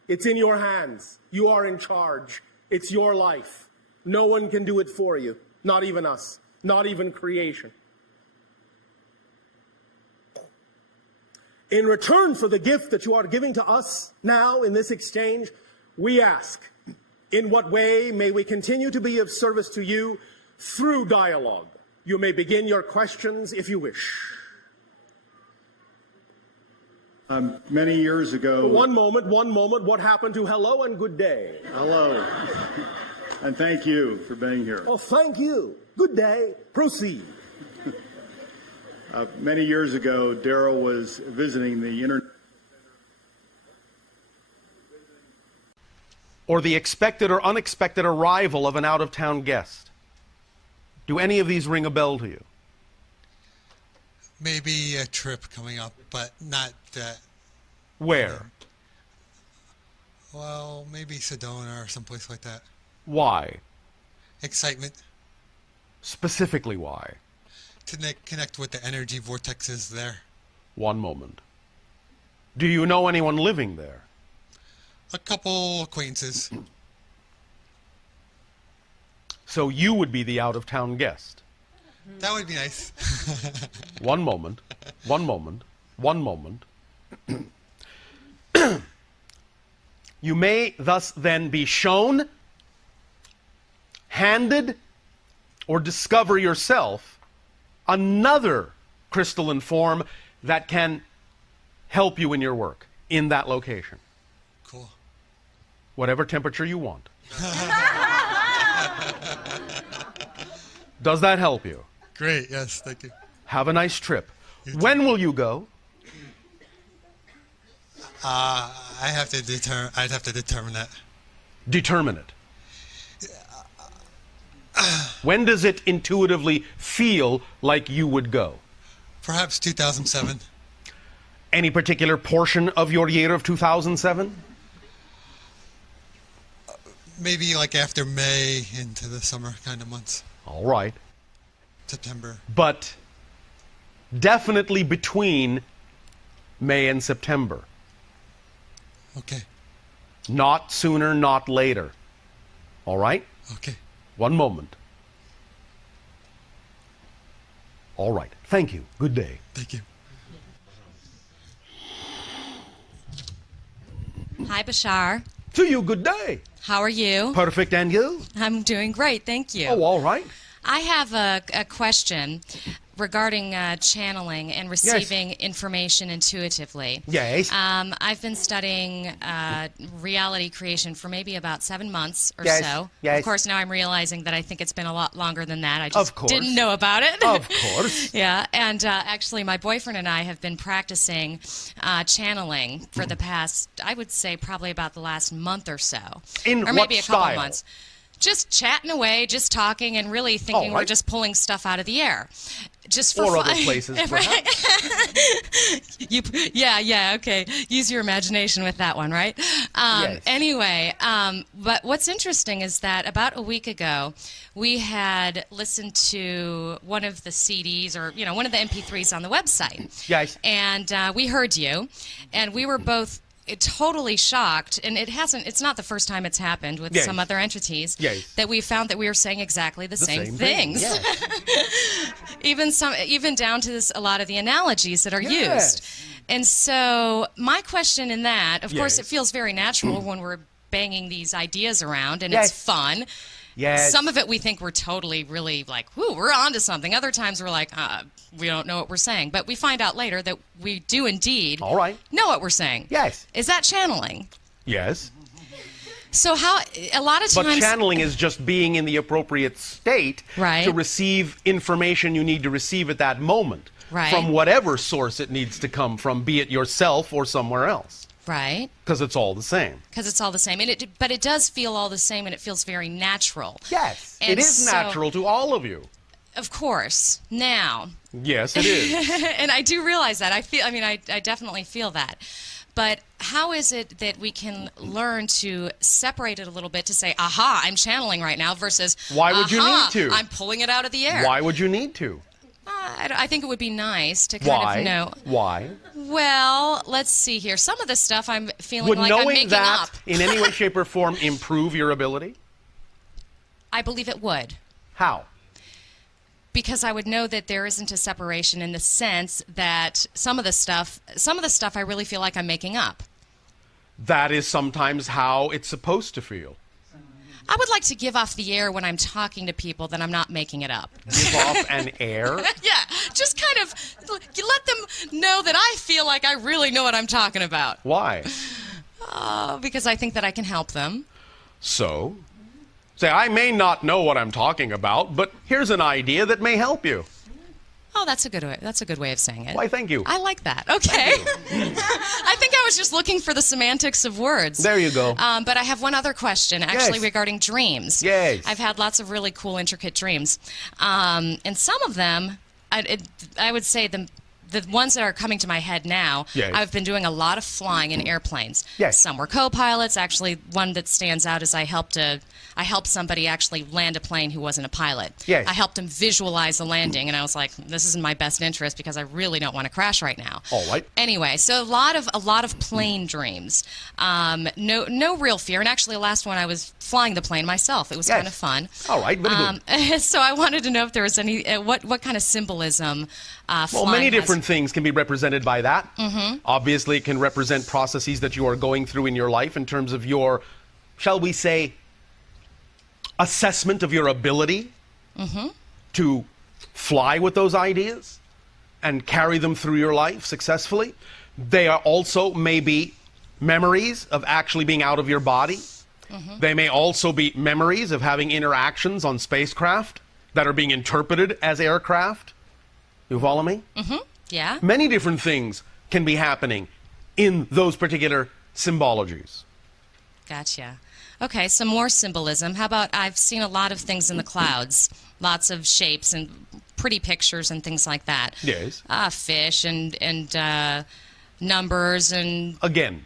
It's in your hands. You are in charge. It's your life. No one can do it for you. Not even us. Not even creation. In return for the gift that you are giving to us now in this exchange, we ask, in what way may we continue to be of service to you through dialogue? You may begin your questions if you wish. Many years ago... One moment. What happened to hello and good day? Hello. And thank you for being here. Oh, thank you. Good day. Proceed. Many years ago, Darryl was visiting the Or the expected or unexpected arrival of an out-of-town guest. Do any of these ring a bell to you? Maybe a trip coming up, but not that. Where? Well, maybe Sedona or someplace like that. Why? Excitement. Specifically why? To connect with the energy vortexes there. One moment. Do you know anyone living there? A couple acquaintances. So you would be the out-of-town guest. That would be nice. One moment. You may thus then be shown, handed, or discover yourself another crystalline form that can help you in your work in that location. Cool. Whatever temperature you want. Does that help you? Great, yes, thank you. Have a nice trip. When will you go? I'd have to determine that. Determine it. When does it intuitively feel like you would go? Perhaps 2007. Any particular portion of your year of 2007? Maybe like after May into the summer kind of months. All right. September. But definitely between May and September. Okay. Not sooner, not later. All right? Okay. One moment. All right. Thank you. Good day. Thank you. Hi, Bashar. To you, good day. How are you? Perfect, and you? I'm doing great, thank you. Oh, all right. I have a question regarding channeling and receiving information intuitively. Yes. I've been studying reality creation for maybe about 7 months or Yes, so. yes. Of course, now I'm realizing that I think it's been a lot longer than that. I just Of course. didn't know about it. Of course. Yeah, and actually my boyfriend and I have been practicing channeling for the past, I would say probably about the last month or so. In or what maybe a couple style? months. Just chatting away, just talking, and really thinking All we're right. just pulling stuff out of the air. Just for Or fun. other places, perhaps. Okay. Use your imagination with that one, right? Yes. Anyway, but what's interesting is that about a week ago, we had listened to one of the CDs or, one of the MP3s on the website. Yes. And we heard you, and we were both totally shocked, and it's not the first time it's happened with Yes. some other entities, Yes. that we found that we were saying exactly the same thing, things. yes. even down to a lot of the analogies that are Yes. used. And so my question in that, of course, Yes. it feels very natural when we're banging these ideas around, and Yes. it's fun. Yes. Some of it we think we're totally, really like, whoo, we're onto something. Other times we're like, we don't know what we're saying. But we find out later that we do indeed All right. know what we're saying. Yes. Is that channeling? Yes. So how, a lot of But times... channeling is just being in the appropriate state Right. to receive information you need to receive at that moment. Right. From whatever source it needs to come from, be it yourself or somewhere else. Right. Because it's all the same. Because it's all the same. But it does feel all the same, and it feels very natural. Yes. And it is so- natural to all of you. Of course. Now... Yes, it is. and I do realize that. I definitely feel that. But how is it that we can learn to separate it a little bit to say, aha, I'm channeling right now, versus, Why would you aha, need to? I'm pulling it out of the air. Why would you need to? I think it would be nice to kind Why? of know. Why? Well, let's see here. Some of the stuff I'm feeling Would like I'm knowing making that up. in any way, shape, or form improve your ability? I believe it would. How? Because I would know that there isn't a separation in the sense that some of the stuff I really feel like I'm making up. That is sometimes how it's supposed to feel. I would like to give off the air when I'm talking to people that I'm not making it up. Give off an air. Yeah, just kind of let them know that I feel like I really know what I'm talking about. Why? Because I think that I can help them. So, say, I may not know what I'm talking about, but here's an idea that may help you. Oh, that's a good way of saying it. Why, thank you. I like that. Okay. I think I was just looking for the semantics of words. There you go. But I have one other question, actually, Yes. regarding dreams. Yes. I've had lots of really cool, intricate dreams. And some of them, I would say the ones that are coming to my head now, Yes. I've been doing a lot of flying in airplanes. Yes. Some were co-pilots. Actually, one that stands out is I helped somebody actually land a plane who wasn't a pilot. Yes. I helped him visualize the landing, and I was like, this is in my best interest because I really don't want to crash right now. All right. Anyway, so a lot of plane dreams. No real fear. And actually, the last one I was flying the plane myself. It was Yes. kind of fun. All right, very good. So I wanted to know if there was any what kind of symbolism. Well, Flying many has. different things can be represented by that. Mm-hmm. Obviously, it can represent processes that you are going through in your life in terms of your, shall we say, assessment of your ability to fly with those ideas and carry them through your life successfully. They are also maybe memories of actually being out of your body. They may also be memories of having interactions on spacecraft that are being interpreted as aircraft. You follow me? Yeah. Many different things can be happening in those particular symbologies. Gotcha. Okay, some more symbolism. How about I've seen a lot of things in the clouds, lots of shapes and pretty pictures and things like that. Yes. Fish and numbers and Again,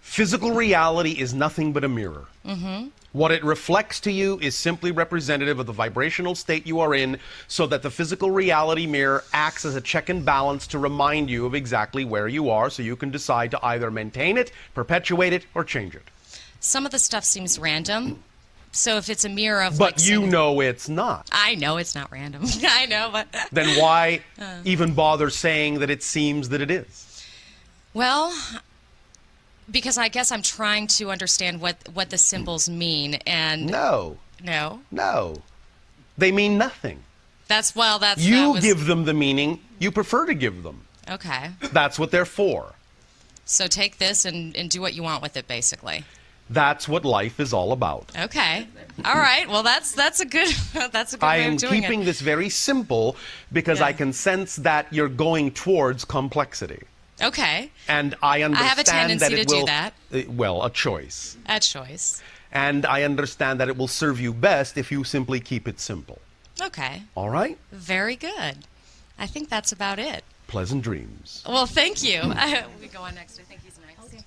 physical reality is nothing but a mirror. What it reflects to you is simply representative of the vibrational state you are in, so that the physical reality mirror acts as a check and balance to remind you of exactly where you are, so you can decide to either maintain it, perpetuate it, or change it. some of the stuff seems random. So if it's a mirror of like But you saying- know it's not. I know it's not random. I know, but Then why even bother saying that it seems that it is? well, because I guess I'm trying to understand what the symbols mean, and No. no, They mean nothing. that's that You was, give them the meaning you prefer to give them. okay. That's what they're for. So take this and do what you want with it, basically. That's what life is all about. Okay. All right. Well, that's a good that's a good I way am of doing keeping it. this very simple because Yeah. I can sense that you're going towards complexity. Okay. And I understand have a tendency that it to do will, that. Well, a choice. A choice. And I understand that it will serve you best if you simply keep it simple. Okay. All right? Very good. I think that's about it. Pleasant dreams. Well, thank you. We go on next. I think he's nice. Okay.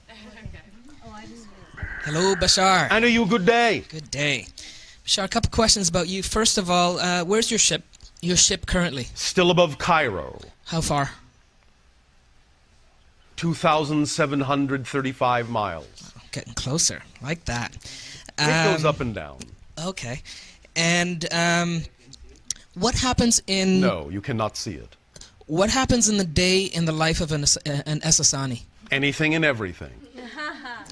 Hello, Bashar. I know you a good day. Good day. Bashar, a couple questions about you. First of all, where's your ship? Your ship currently? Still above Cairo. How far? 2,735 miles. Getting closer, like that. It goes up and down. Okay. And what happens in... No, you cannot see it. What happens in the day in the life of an Essassani? Anything and everything.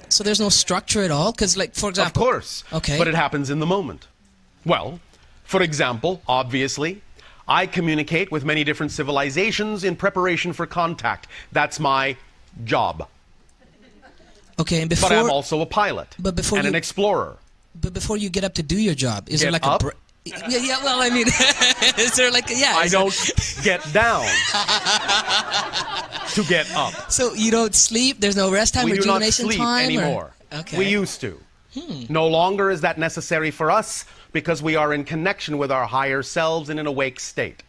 So there's no structure at all? Because, like, for Of example... course. Okay. But it happens in the moment. Well, for example, obviously, I communicate with many different civilizations in preparation for contact. That's my job. Okay, and before... But I'm also a pilot But before and you- an explorer. But before you get up to do your job, is there Get like up? a... Yeah, well, I mean... is there like... Yeah. I is there- don't get down to get up. So you don't sleep? There's no rest time, We do not rejuvenation sleep time? or- anymore. Okay. We used to. No longer is that necessary for us because we are in connection with our higher selves in an awake state.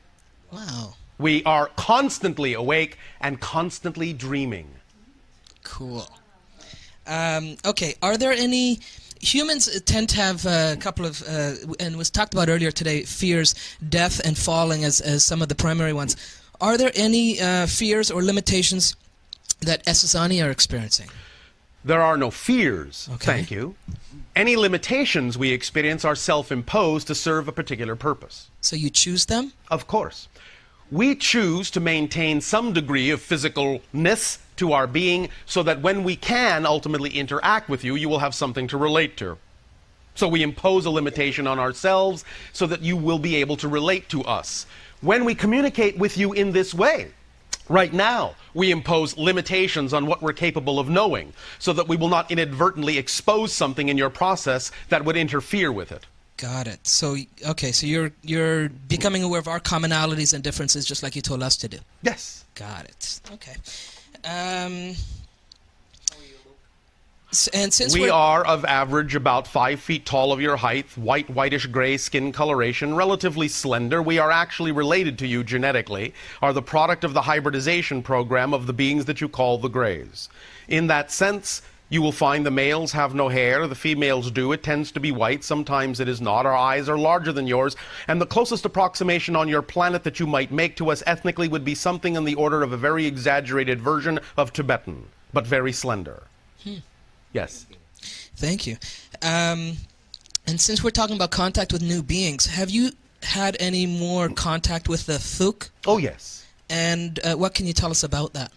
Wow. We are constantly awake and constantly dreaming. Cool. Okay, are there any... Humans tend to have a couple of, and was talked about earlier today, fears, death and falling as some of the primary ones. Are there any fears or limitations that Essassani are experiencing? There are no fears, Okay. thank you. Any limitations we experience are self-imposed to serve a particular purpose. So you choose them? Of course. We choose to maintain some degree of physicalness to our being so that when we can ultimately interact with you, you will have something to relate to. So we impose a limitation on ourselves so that you will be able to relate to us. When we communicate with you in this way, right now, we impose limitations on what we're capable of knowing so that we will not inadvertently expose something in your process that would interfere with it. Got it. So, okay, so you're becoming aware of our commonalities and differences just like you told us to do. Yes. Got it. Okay. And since We we're... are of average about 5 feet tall of your height, whitish gray skin coloration, relatively slender. We are actually related to you genetically, are the product of the hybridization program of the beings that you call the Greys. In that sense, you will find the males have no hair, the females do. It tends to be white, sometimes it is not. Our eyes are larger than yours, and the closest approximation on your planet that you might make to us ethnically would be something in the order of a very exaggerated version of Tibetan, but very slender. Yes. Thank you. And since we're talking about contact with new beings, have you had any more contact with the Thuk? Oh, yes. And what can you tell us about that?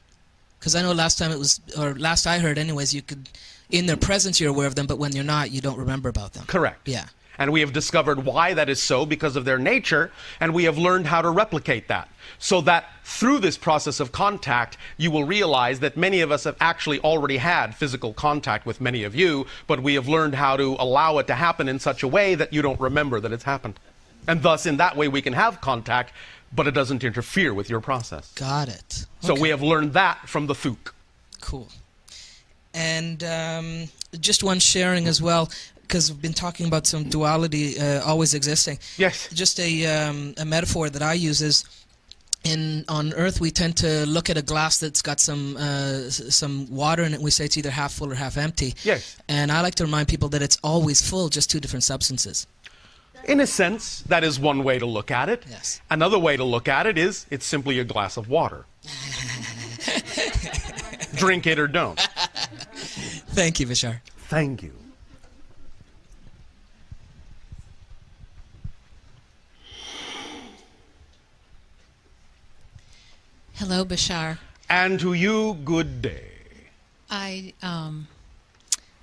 Because I know last time it was, or last I heard anyways, you could, in their presence you're aware of them, but when you're not, you don't remember about them. Correct. Yeah. And we have discovered why that is so because of their nature, and we have learned how to replicate that. So that through this process of contact, you will realize that many of us have actually already had physical contact with many of you, but we have learned how to allow it to happen in such a way that you don't remember that it's happened. And thus, in that way, we can have contact, but it doesn't interfere with your process. Got it. So Okay. we have learned that from the Thuk. Cool. And just one sharing as well, because we've been talking about some duality always existing. Yes. Just a metaphor that I use is, on Earth we tend to look at a glass that's got some water in it. We say it's either half full or half empty. Yes. And I like to remind people that it's always full, just two different substances. In a sense, that is one way to look at it. Yes. Another way to look at it is it's simply a glass of water. Drink it or don't. Thank you, Bashar. Thank you. Hello, Bashar. And to you, good day.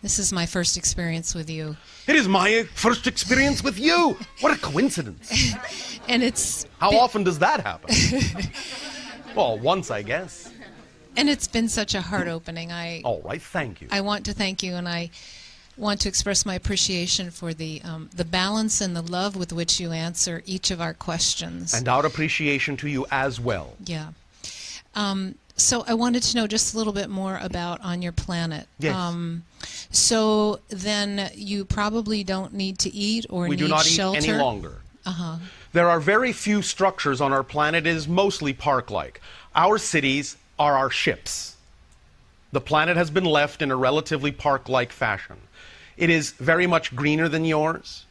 This is my first experience with you, It is my first experience with you. What a coincidence. and it's How often does that happen? Well, once, I guess. been such a heart opening. All right, thank you. I want to thank you, and I want to express my appreciation for the balance and the love with which you answer each of our questions. And our appreciation to you as well. Yeah. So I wanted to know just a little bit more about on your planet. Yes. So then you probably don't need to eat or We need do not shelter. eat any longer. There are very few structures on our planet. It is mostly park-like. Our cities are our ships. The planet has been left in a relatively park-like fashion. It is very much greener than yours.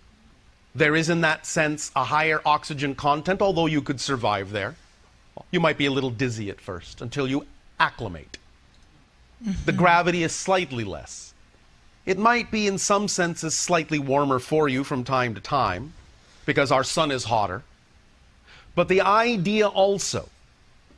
There is, in that sense, a higher oxygen content, although you could survive there. You might be a little dizzy at first until you acclimate. The gravity is slightly less. It might be in some senses slightly warmer for you from time to time because our sun is hotter. But the idea also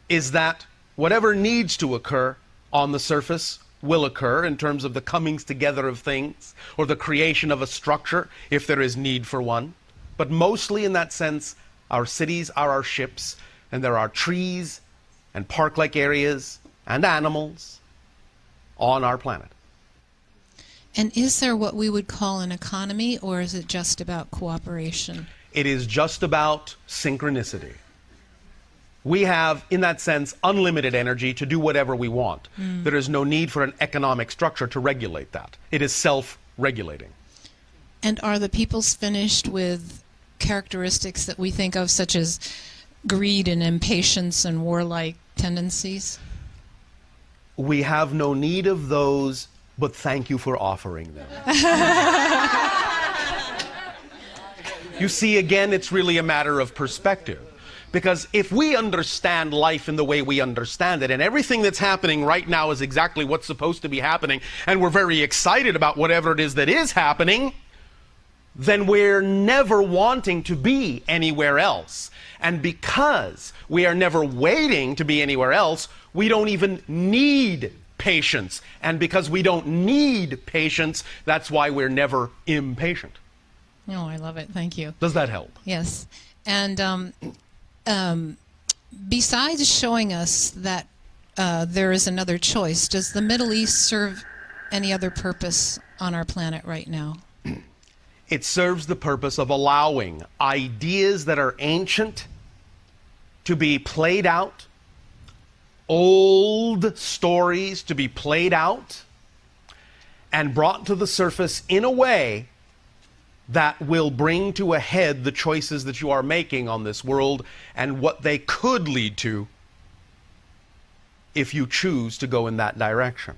is that whatever needs to occur on the surface will occur in terms of the comings together of things or the creation of a structure if there is need for one. But mostly in that sense, our cities are our ships, and there are trees and park-like areas and animals on our planet. And is there what we would call an economy, or is it just about cooperation? It is just about synchronicity. We have, in that sense, unlimited energy to do whatever we want. There is no need for an economic structure to regulate that. It is self-regulating. And are the peoples finished with characteristics that we think of, such as greed and impatience and warlike tendencies? We have no need of those, but thank you for offering them. You see, again, it's really a matter of perspective. Because if we understand life in the way we understand it, and everything that's happening right now is exactly what's supposed to be happening, and we're very excited about whatever it is that is happening, then we're never wanting to be anywhere else. And because we are never waiting to be anywhere else, we don't even need patience. And because we don't need patience, that's why we're never impatient. Oh, I love it. Thank you. Does that help? Yes. And besides showing us that there is another choice, does the Middle East serve any other purpose on our planet right now? It serves the purpose of allowing ideas that are ancient to be played out, old stories to be played out, and brought to the surface in a way that will bring to a head the choices that you are making on this world and what they could lead to if you choose to go in that direction.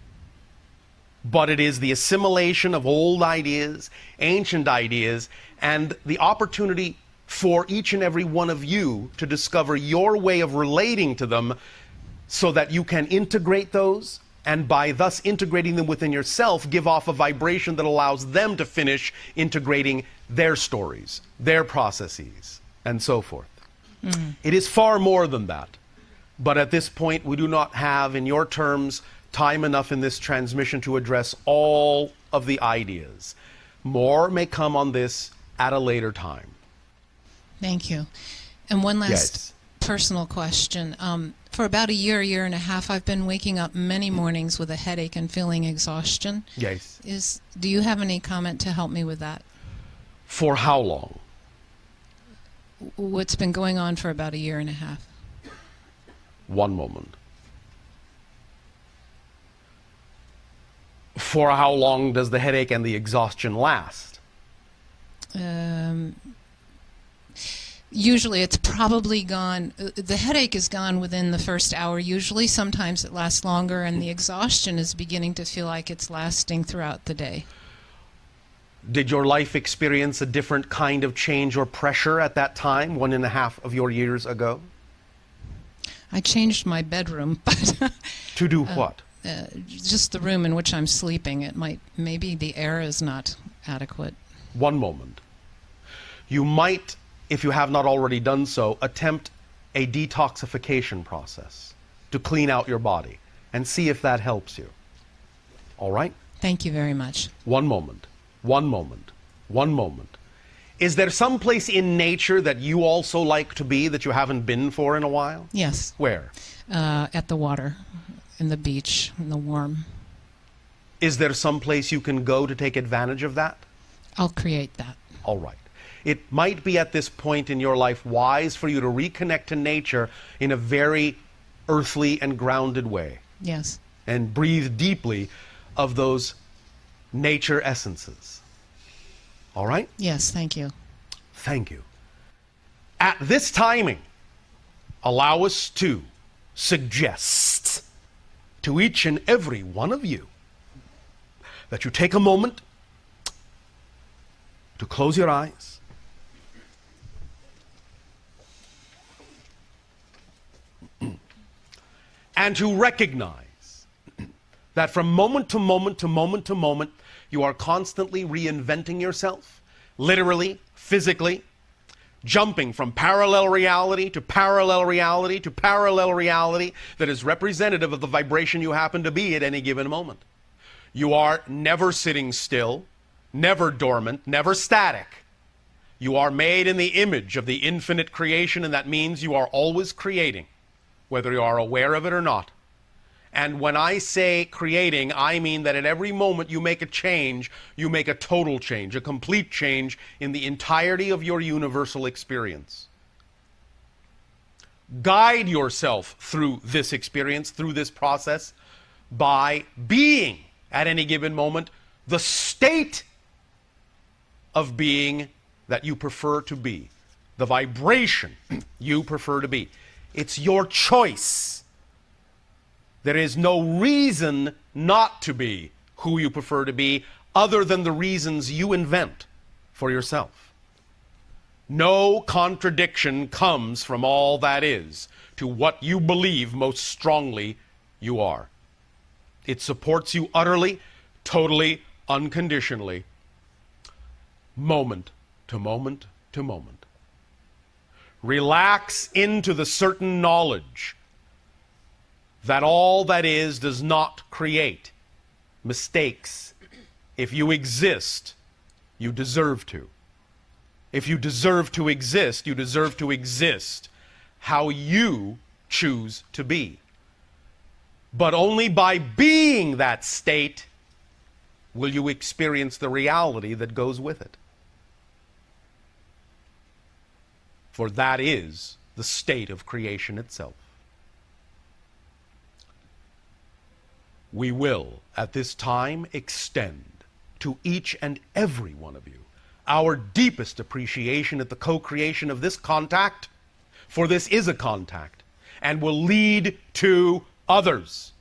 But it is the assimilation of old ideas, ancient ideas, and the opportunity for each and every one of you to discover your way of relating to them so that you can integrate those, and by thus integrating them within yourself, give off a vibration that allows them to finish integrating their stories, their processes, and so forth. It is far more than that. But at this point, we do not have, in your terms, time enough in this transmission to address all of the ideas. More may come on this at a later time. Thank you. And one last Yes. personal question. For about a year and a half, I've been waking up many mornings with a headache and feeling exhaustion. Yes. Do you have any comment to help me with that? For how long? What's been going on for about a year and a half? One moment. For how long does the headache and the exhaustion last? Usually it's probably gone, the headache is gone within the first hour usually. Sometimes it lasts longer, and the exhaustion is beginning to feel like it's lasting throughout the day. Did your life experience a different kind of change or pressure at that time, 1.5 of your years ago? I changed my bedroom, but To do what? just the room in which I'm sleeping. Maybe the air is not adequate. One moment. You might, if you have not already done so, attempt a detoxification process to clean out your body and see if that helps you. All right? Thank you very much. One moment. One moment. One moment. Is there some place in nature that you also like to be that you haven't been for in a while? Yes. Where? At the water, in the beach, in the warm. Is there some place you can go to take advantage of that? I'll create that. All right. It might be at this point in your life wise for you to reconnect to nature in a very earthly and grounded way Yes. and breathe deeply of those nature essences. All right? Yes, thank you. Thank you. At this timing, allow us to suggest to each and every one of you that you take a moment to close your eyes and to recognize That from moment to moment to moment to moment, you are constantly reinventing yourself, literally, physically, jumping from parallel reality to parallel reality to parallel reality that is representative of the vibration you happen to be at any given moment. You are never sitting still, never dormant, never static. You are made in the image of the infinite creation, and that means you are always creating, whether you are aware of it or not. And when I say creating, I mean that at every moment you make a change, you make a total change, a complete change in the entirety of your universal experience. Guide yourself through this experience, through this process, by being, at any given moment, the state of being that you prefer to be, the vibration you prefer to be. It's your choice. There is no reason not to be who you prefer to be other than the reasons you invent for yourself. No contradiction comes from all that is to what you believe most strongly you are. It supports you utterly, totally, unconditionally, moment to moment to moment. Relax into the certain knowledge that all that is does not create mistakes. If you exist, you deserve to. If you deserve to exist, you deserve to exist how you choose to be. But only by being that state will you experience the reality that goes with it. For that is the state of creation itself. We will, at this time, extend to each and every one of you our deepest appreciation at the co-creation of this contact, for this is a contact, and will lead to others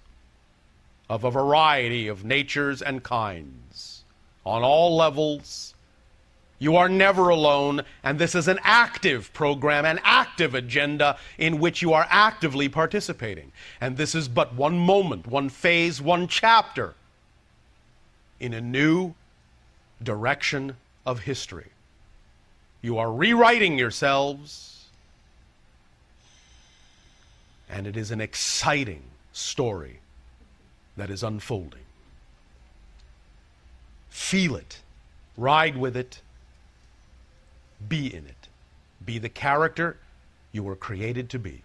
of a variety of natures and kinds, on all levels. You are never alone, and this is an active program, an active agenda in which you are actively participating. And this is but one moment, one phase, one chapter in a new direction of history. You are rewriting yourselves, and it is an exciting story that is unfolding. Feel it, ride with it, be in it. Be the character you were created to be.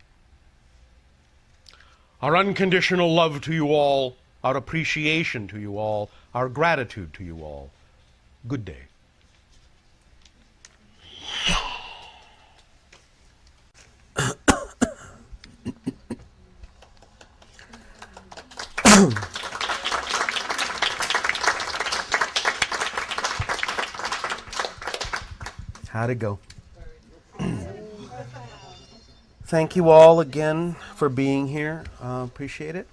Our unconditional love to you all, our appreciation to you all, our gratitude to you all. Good day. How'd it go? Thank you all again for being here. Appreciate it.